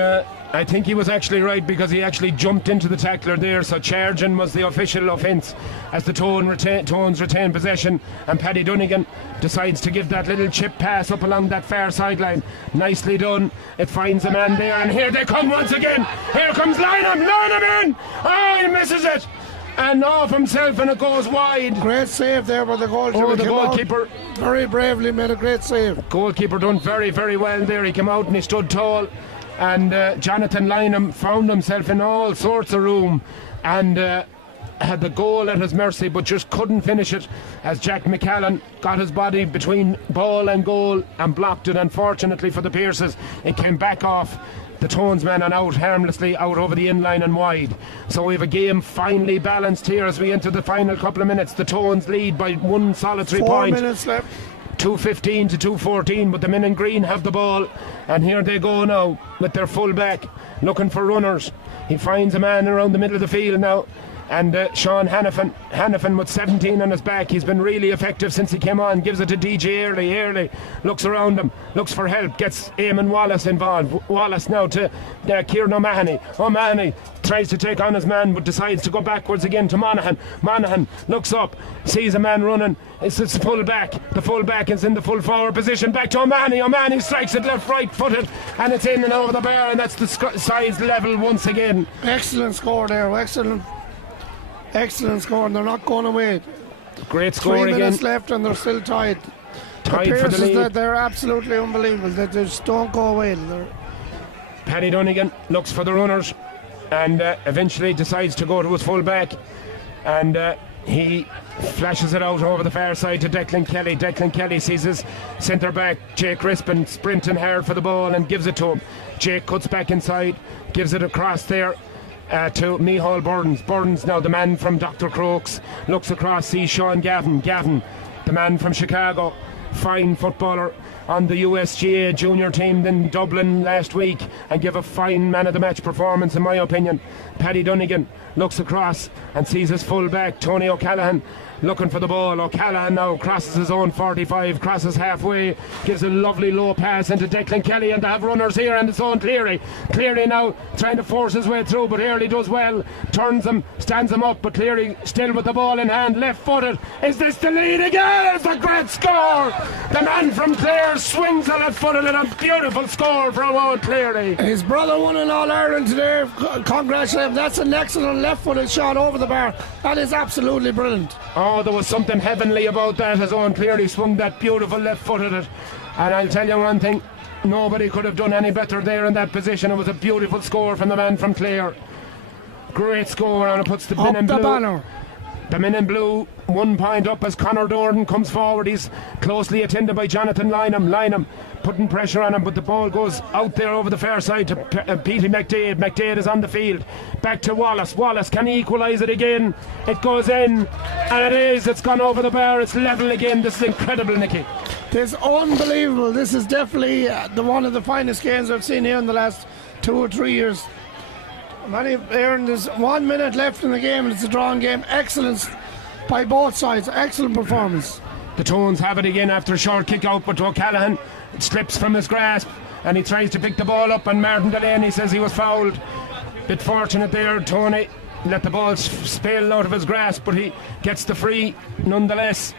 I think he was actually right, because he actually jumped into the tackler there, so charging was the official offence as the Tones retain possession, and Paddy Dunnigan decides to give that little chip pass up along that far sideline. Nicely done. It finds a man there, and here they come once again. Here comes Lynham in. Oh, he misses it, and off himself, and it goes wide. Great save there by the goalkeeper. Oh, the goalkeeper very bravely made a great save. Goalkeeper done very, very well there. He came out and he stood tall, and Jonathan Lynham found himself in all sorts of room, and had the goal at his mercy, but just couldn't finish it, as Jack McCallan got his body between ball and goal and blocked it. Unfortunately for the Pierces, it came back off the Tones man and out harmlessly out over the inline and wide. So we have a game finely balanced here as we enter the final couple of minutes. The Tones lead by one solitary 4 point. 4 minutes left. 2:15 to 2:14, but the men in green have the ball, and here they go now with their full back looking for runners. He finds a man around the middle of the field now, and Sean Hannafin with 17 on his back. He's been really effective since he came on. Gives it to DJ Early looks around him, looks for help, gets Eamon Wallace involved. Wallace now to Kieran O'Mahony tries to take on his man, but decides to go backwards again to Monaghan looks up, sees a man running. It's the full back is in the full forward position. Back to O'Mahony strikes it left, right footed, and it's in and over the bar, and that's the size level once again. Excellent score there. Excellent score, and they're not going away. Great score 3 again. minutes left, and they're still tied. Tied for the lead. They're absolutely unbelievable. They just don't go away. Paddy Dunnigan looks for the runners, and eventually decides to go to his full back, and he flashes it out over the far side to Declan Kelly. Declan Kelly sees his centre back Jake Crispin sprinting hard for the ball and gives it to him. Jake cuts back inside, gives it across there to Micheál Burdens. Burdens now, the man from Dr. Crokes, looks across, sees Sean Gavin, the man from Chicago, fine footballer on the USGA junior team in Dublin last week, and give a fine man of the match performance in my opinion. Paddy Dunnigan looks across and sees his full back Tony O'Callaghan looking for the ball. O'Callaghan now crosses his own 45, crosses halfway, gives a lovely low pass into Declan Kelly, and they have runners here, and it's on Cleary now trying to force his way through, but Early does well, turns him, stands him up, but Cleary still with the ball in hand, left footed. Is this the lead again? It's a great score. The man from Clare swings a left footed, and a beautiful score from Owen Cleary. His brother won an All-Ireland today. Congratulations. That's an excellent left footed shot over the bar. That is absolutely brilliant. Oh, there was something heavenly about that as Owen Cleary swung that beautiful left foot at it. And I'll tell you one thing, nobody could have done any better there in that position. It was a beautiful score from the man from Clare. Great score, and it puts the men in blue. Banner. The men in blue 1 point up as Conor Dornan comes forward. He's closely attended by Jonathan Lynham putting pressure on him, but the ball goes out there over the far side to Petey McDade. McDade is on the field. Back to Wallace. Wallace, can he equalise it again? It goes in, and it is. It's gone over the bar. It's level again. This is incredible, Nicky. This is unbelievable. This is definitely one of the finest games I've seen here in the last 2 or 3 years. Aaron, there's 1 minute left in the game, and it's a drawn game. Excellence by both sides. Excellent performance. The Tones have it again after a short kick out, but O'Callaghan slips from his grasp, and he tries to pick the ball up, and Martin Delaney says he was fouled. Bit fortunate there. Tony let the ball spill out of his grasp, but he gets the free nonetheless.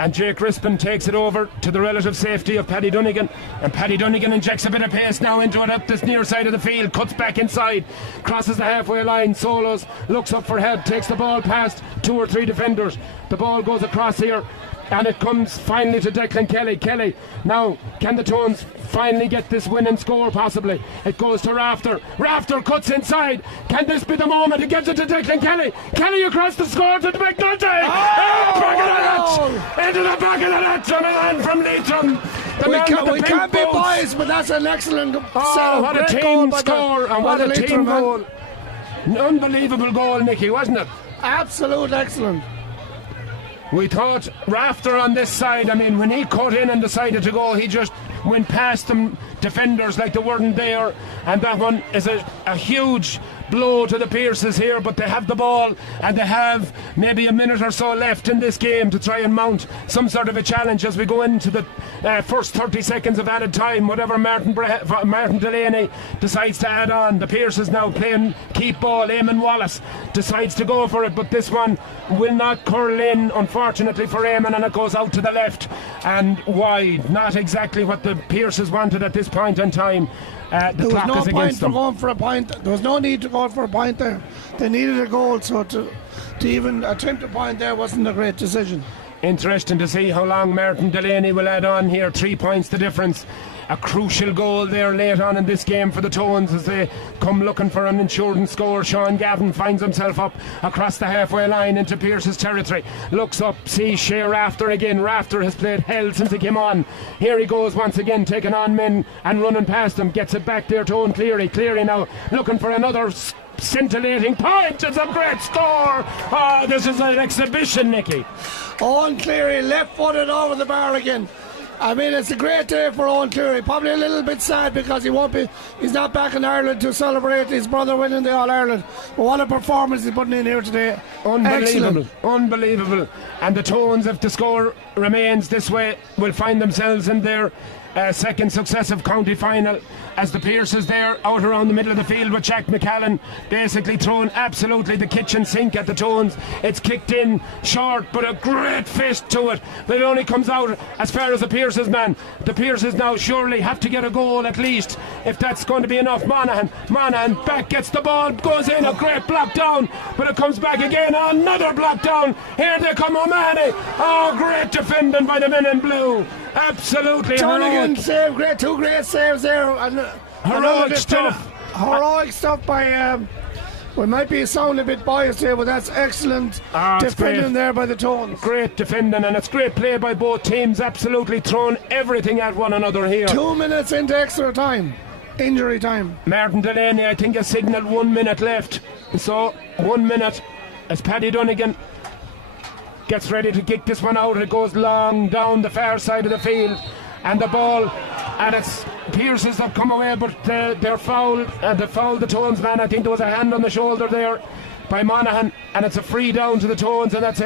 And Jake Crispin takes it over to the relative safety of Paddy Dunnigan, and Paddy Dunnigan injects a bit of pace now into it up this near side of the field, cuts back inside, crosses the halfway line, solos, looks up for help, takes the ball past 2 or 3 defenders. The ball goes across here, and it comes finally to Declan Kelly. Kelly, now can the Tones finally get this winning score? Possibly. It goes to Rafter. Rafter cuts inside. Can this be the moment? He gives it to Declan Kelly. Kelly across the score to McNulty. Into the back of the net, and a man from Leitrim. We can't be biased, but that's an excellent setup. What a team score, and what a team goal. An unbelievable goal, Nicky, wasn't it? Absolute excellent. We thought Rafter on this side, I mean, when he cut in and decided to go, he just went past them defenders like they weren't there. And that one is a huge blow to the Pierces here, but they have the ball and they have maybe a minute or so left in this game to try and mount some sort of a challenge as we go into the first 30 seconds of added time, whatever Martin Delaney decides to add on. The Pierces now playing keep ball. Eamon Wallace decides to go for it, but this one will not curl in, unfortunately for Eamon, and it goes out to the left and wide. Not exactly what the Pierces wanted at this point in time. The clock is against them. Going for a point. There was no need to go for a point there. They needed a goal, so to even attempt a point there wasn't a great decision. Interesting to see how long Martin Delaney will add on here. 3 points the difference. A crucial goal there late on in this game for the Tones as they come looking for an insurance score. Sean Gavin finds himself up across the halfway line into Pierce's territory. Looks up, sees Shea Rafter again. Rafter has played hell since he came on. Here he goes once again, taking on men and running past them. Gets it back there to Owen Cleary. Cleary now looking for another scintillating point. It's a great score. Oh, this is an exhibition, Nicky. Owen Cleary left-footed over the bar again. I mean, it's a great day for Owen Cleary. Probably a little bit sad because he's not back in Ireland to celebrate his brother winning the All-Ireland. But what a performance he's putting in here today. Unbelievable. Excellent. Unbelievable. And the Tones, if the score remains this way, will find themselves in their second successive county final, as the Pierces there out around the middle of the field with Jack McCallan basically throwing absolutely the kitchen sink at the Tones. It's kicked in short, but a great fist to it. But it only comes out as far as the Pierces, man. The Pierces now surely have to get a goal at least, if that's going to be enough. Monaghan back, gets the ball, goes in, a great block down, but it comes back again, another block down. Here they come, O'Mahony. Oh, great defending by the men in blue. Absolutely Donegan save, two great saves there. And heroic stuff. Heroic stuff by we might be sounding a bit biased here, but that's excellent defending there by the Tones. Great defending, and it's great play by both teams. Absolutely throwing everything at one another here. 2 minutes into extra time, injury time. Martin Delaney, I think, has signalled 1 minute left. So 1 minute as Paddy Donegan gets ready to kick this one out. It goes long down the far side of the field, and the ball, and it's Pierces that come away, but they're fouled, and they fouled the Tones man. I think there was a hand on the shoulder there by Monaghan, and it's a free down to the Tones, and that's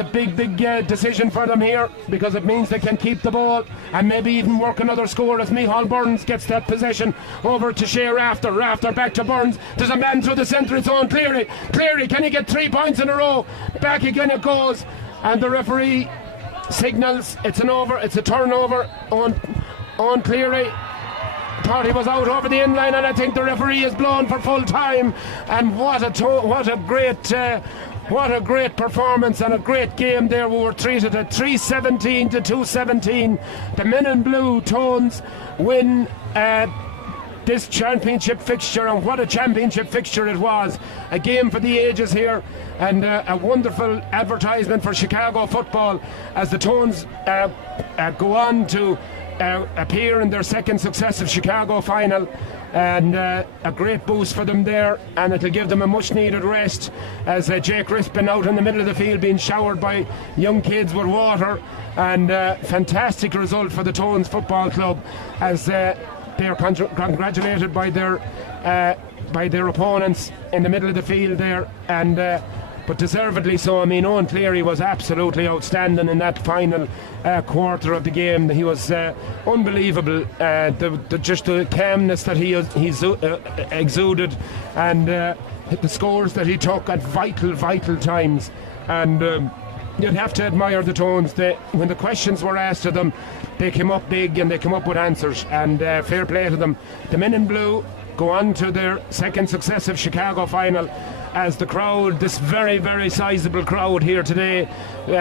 a big decision for them here, because it means they can keep the ball and maybe even work another score as Micheál Burns gets that possession over to Shea Rafter. Rafter back to Burns. There's a man through the centre. It's on Cleary. Cleary, can he get 3 points in a row? Back again it goes, and the referee signals it's a turnover on Cleary. Thought he was out over the inline, and I think the referee is blown for full time. And what a great performance and a great game there. We were treated at 317 to 217. The men in blue Tones win this championship fixture, and what a championship fixture it was. A game for the ages here, and a wonderful advertisement for Chicago football as the Tones go on to appear in their second successive Chicago final, and a great boost for them there, and it'll give them a much needed rest as Jake Rispin out in the middle of the field being showered by young kids with water. And fantastic result for the Tones Football Club as they're congratulated by their opponents in the middle of the field there, and but deservedly so. I mean, Owen Cleary was absolutely outstanding in that final quarter of the game. He was unbelievable. Just the calmness that he exuded, and the scores that he took at vital times. And you'd have to admire the Tones. When the questions were asked of them, they came up big and they came up with answers. And fair play to them. The men in blue go on to their second successive Chicago final, as the crowd, this very sizable crowd here today,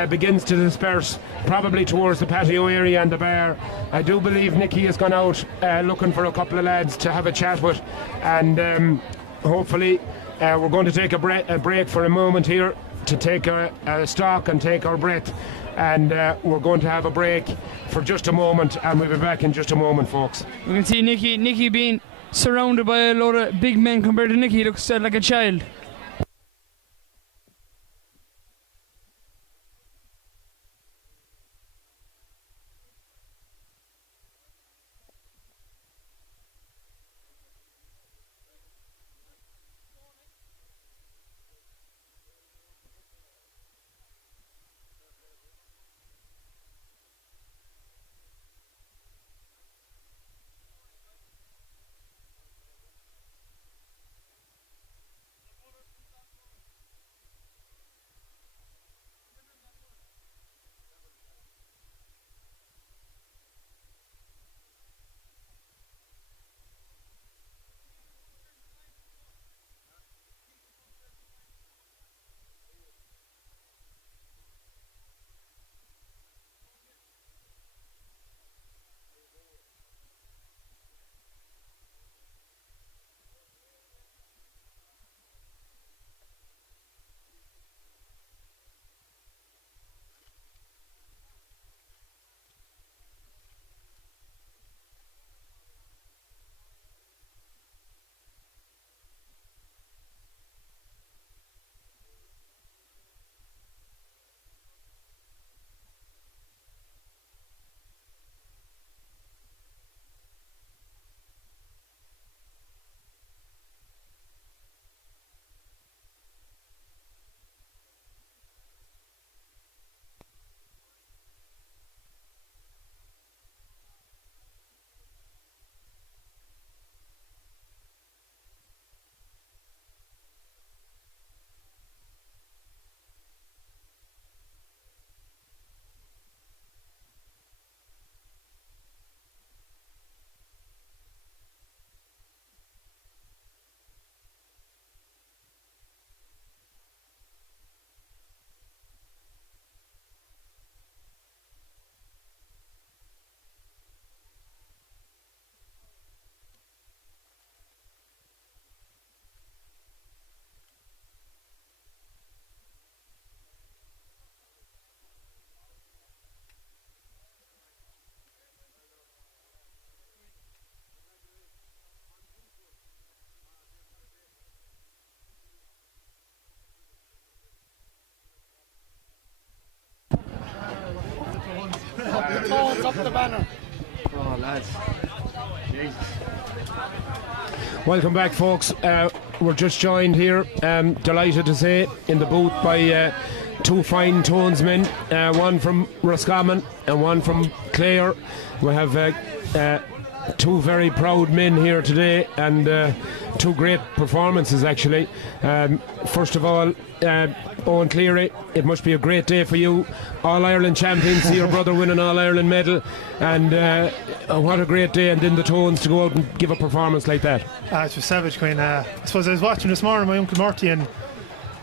begins to disperse, probably towards the patio area and the bar. I do believe Nicky has gone out looking for a couple of lads to have a chat with, and hopefully we're going to take a break for a moment here to take a stock and take our breath, and we're going to have a break for just a moment, and we'll be back in just a moment, folks. We can see Nicky being surrounded by a lot of big men compared to Nicky. He looks like a child. Up the banner. Oh, lads. Jesus. Welcome back, folks. We're just joined here, delighted to say, in the booth by two fine tonesmen, one from Roscommon and one from Clare. We have two very proud men here today, and two great performances actually. First of all, Owen Cleary, it must be a great day for you. All-Ireland champion, see your brother win an All-Ireland medal, and what a great day, and then the tones to go out and give a performance like that. It was savage, Quinn. I suppose I was watching this morning my Uncle Marty, and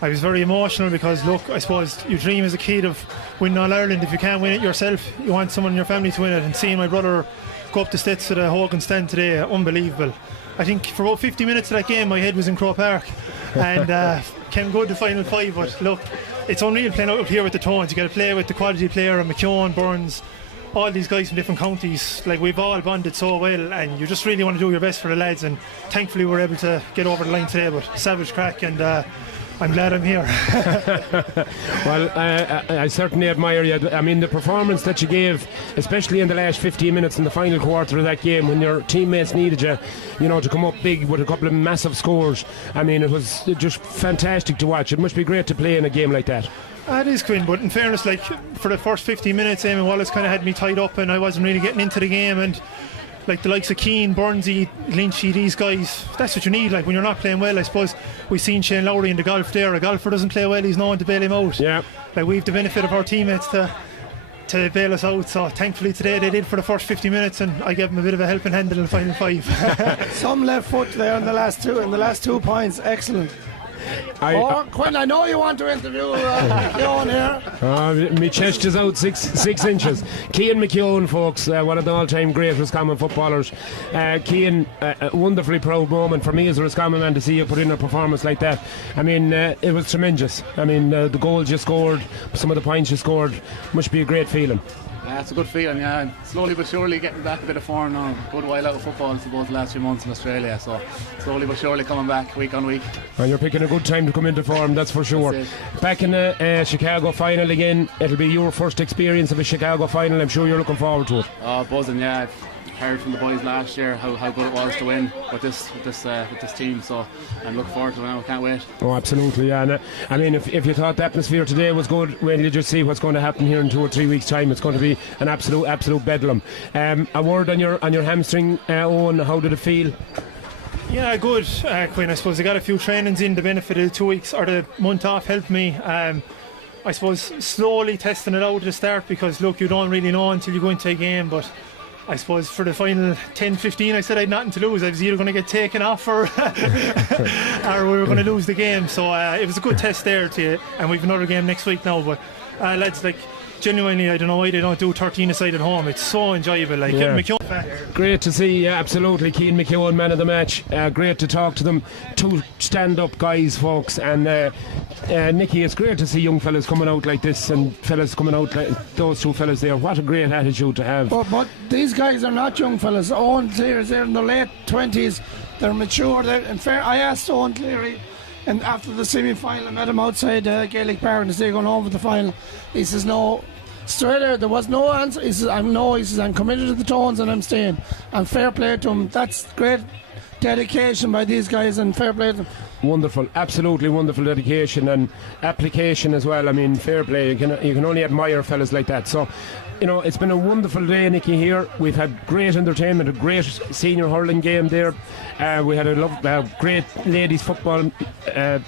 I was very emotional because, look, I suppose you dream as a kid of winning All-Ireland. If you can't win it yourself, you want someone in your family to win it, and seeing my brother go up the steps to the Hogan stand today, unbelievable. I think for about 50 minutes of that game my head was in Croke Park, and came good the final five. But look, it's unreal playing out here with the Tones. You got to play with the quality player and McKeown, Burns, all these guys from different counties. Like, we've all bonded so well, and you just really want to do your best for the lads, and thankfully we're able to get over the line today. But savage crack, and I'm glad I'm here. Well, I certainly admire you. I mean, the performance that you gave, especially in the last 15 minutes in the final quarter of that game, when your teammates needed you, you know, to come up big with a couple of massive scores. I mean, it was just fantastic to watch. It must be great to play in a game like that. It is, Quinn, but in fairness, like, for the first 15 minutes, Eamon Wallace kind of had me tied up, and I wasn't really getting into the game, and like the likes of Keane, Burnsy, Lynchy, these guys, that's what you need. Like, when you're not playing well, I suppose we've seen Shane Lowry in the golf there. A golfer doesn't play well, he's no one to bail him out. Yeah. Like, we've the benefit of our teammates to bail us out, so thankfully today they did for the first 50 minutes, and I gave them a bit of a helping hand in the final five. Some left foot there in the last 2 points. Excellent. Quinn, I know you want to interview McKeown here. My chest is out 6 inches. Cian McKeown, folks, one of the all-time great Roscommon footballers. Cian, a wonderfully proud moment for me as a Roscommon man to see you put in a performance like that. I mean, it was tremendous. I mean, the goals you scored, some of the points you scored, must be a great feeling. It's a good feeling, yeah. And slowly but surely getting back a bit of form now. Good while out of football, I suppose, the last few months in Australia. So slowly but surely coming back week on week. Well, you're picking a good time to come into form, that's for sure. Back in the Chicago final again, it'll be your first experience of a Chicago final. I'm sure you're looking forward to it. Oh, buzzing, yeah. I've heard from the boys last year how good it was to win with this team. So I'm looking forward to it now. I can't wait. Oh, absolutely, yeah. And, I mean, if you thought the atmosphere today was good, well, you just see what's going to happen here in 2 or 3 weeks' time. It's going to be an absolute bedlam. A word on your hamstring, Owen. How did it feel? Yeah, good, Quinn. I suppose I got a few trainings in. The benefit of the 2 weeks or the month off helped me. I suppose slowly testing it out at the start, because look, you don't really know until you go into a game. But I suppose for the final 10-15, I said I had nothing to lose. I was either going to get taken off or we were going to lose the game. So it was a good test there and we've another game next week now. But lads, like, genuinely, I don't know why they don't do 13 aside at home. It's so enjoyable. Like, getting McKeown back. Great to see, absolutely. Keane McKeown, man of the match. Great to talk to them. 2 stand-up guys, folks. And Nicky, it's great to see young fellas coming out like this, and fellas coming out like those 2 fellas there. What a great attitude to have. But these guys are not young fellas. Owen Cleary's there in their late 20s. They're mature. In fair, I asked Owen Cleary, and after the semi-final, I met him outside Gaelic Park, and they going home for the final. He says, no. Straight out, there was no answer. He says, I'm committed to the Tones and I'm staying. And fair play to him. That's great dedication by these guys, and fair play to them. Wonderful, absolutely wonderful dedication and application as well. I mean, fair play. You can only admire fellas like that. So, you know, it's been a wonderful day, Nicky, here. We've had great entertainment, a great senior hurling game there. We had a great ladies football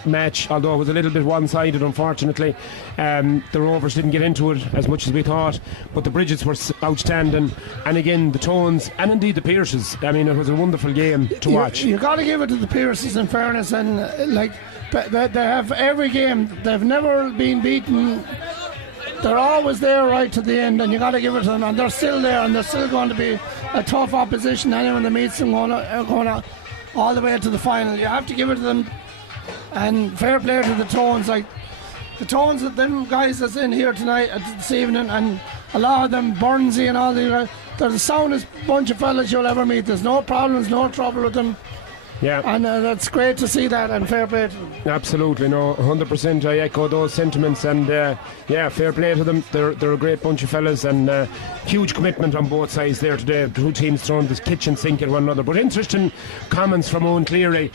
match, although it was a little bit one-sided, unfortunately. The Rovers didn't get into it as much as we thought, but the Bridgets were outstanding, and again the Tones and indeed the Pearses. I mean, it was a wonderful game to watch. You got to give it to the Pearses in fairness, and they have every game. They've never been beaten. They're always there right to the end, and you got to give it to them, and they're still there, and they're still going to be a tough opposition. Anyone that meets them going all the way to the final. You have to give it to them, and fair play to the Tones. Like the Tones, them guys that's in here tonight, this evening, and a lot of them, Burnsy and all they're the soundest bunch of fellas you'll ever meet. There's no problems, no trouble with them. Yeah, and that's great to see that, and fair play to them. Absolutely, no, 100%. I echo those sentiments, and fair play to them. They're a great bunch of fellas, and huge commitment on both sides there today. The 2 teams throwing this kitchen sink at one another. But interesting comments from Owen Cleary.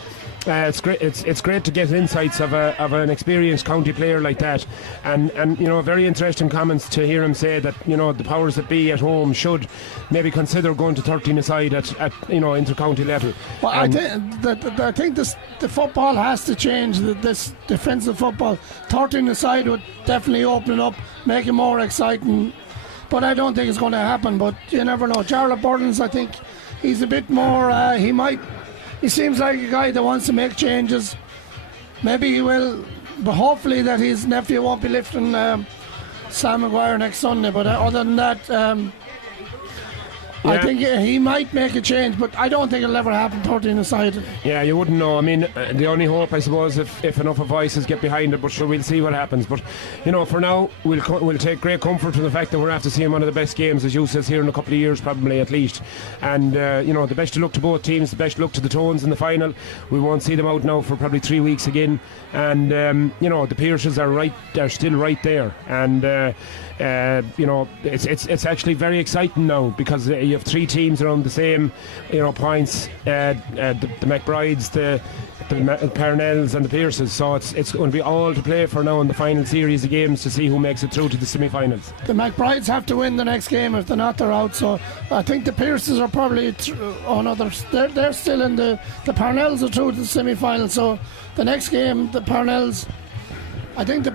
It's great. It's great to get insights of an experienced county player like that, and you know, very interesting comments to hear him say that, you know, the powers that be at home should maybe consider going to 13 aside at you know, inter-county level. Well, I think the football has to change. This defensive football, 13 aside would definitely open it up, make it more exciting. But I don't think it's going to happen. But you never know. Charlotte Burns, I think he's a bit more. He seems like a guy that wants to make changes. Maybe he will, but hopefully that his nephew won't be lifting Sam Maguire next Sunday. But other than that, I think he might make a change, but I don't think it'll ever happen 13 aside. Yeah, you wouldn't know. I mean, the only hope, I suppose, if enough of voices get behind it, but sure, we'll see what happens. But, you know, for now, we'll take great comfort from the fact that we're after seeing one of the best games, as you says, here in a couple of years, probably at least. And, you know, the best of luck to both teams, the best of luck to the Tones in the final. We won't see them out now for probably 3 weeks again. And, you know, the Pearses are still right there. And, you know, it's actually very exciting now, because you have 3 teams around the same, you know, points. The McBrides, the Parnells and the Pearses. So it's going to be all to play for now in the final series of games to see who makes it through to the semi-finals. The McBrides have to win the next game. If they're not, they're out. So I think the Pearses are probably they're still in the Parnells are through to the semi-finals. So the next game, the Parnells, I think the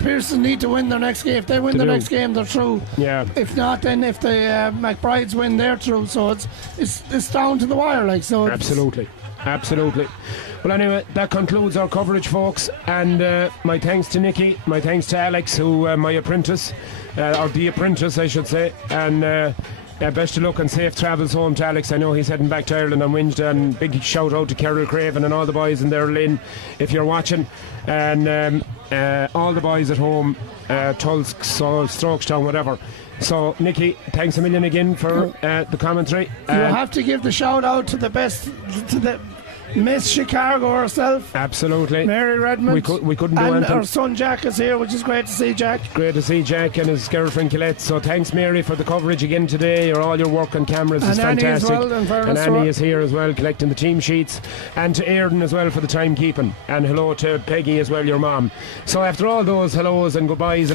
Pearsons need to win their next game. If they win their next game, they're through. Yeah. If not, then if the McBrides win, they're through. So it's down to the wire, like so. Absolutely. Well, anyway, that concludes our coverage, folks. And my thanks to Nicky, my thanks to Alex, who my apprentice, or the apprentice, I should say. And best of luck and safe travels home to Alex. I know he's heading back to Ireland on Wednesday, and big shout out to Carol Craven and all the boys in there, Lynn, if you're watching, and all the boys at home, Tulsk, Strokestown, whatever. So, Nicky, thanks a million again for the commentary. You have to give the shout out to the best, to the Miss Chicago herself. Absolutely. Mary Redmond. We couldn't do and anything. her son Jack is here, which is great to see Jack. Great to see Jack and his girlfriend Colette. So thanks, Mary, for the coverage again today. All your work on cameras is Annie fantastic. as well, and Annie is here as well, collecting the team sheets. And to Airdon as well for the timekeeping. And hello to Peggy as well, your mom. So after all those hellos and goodbyes and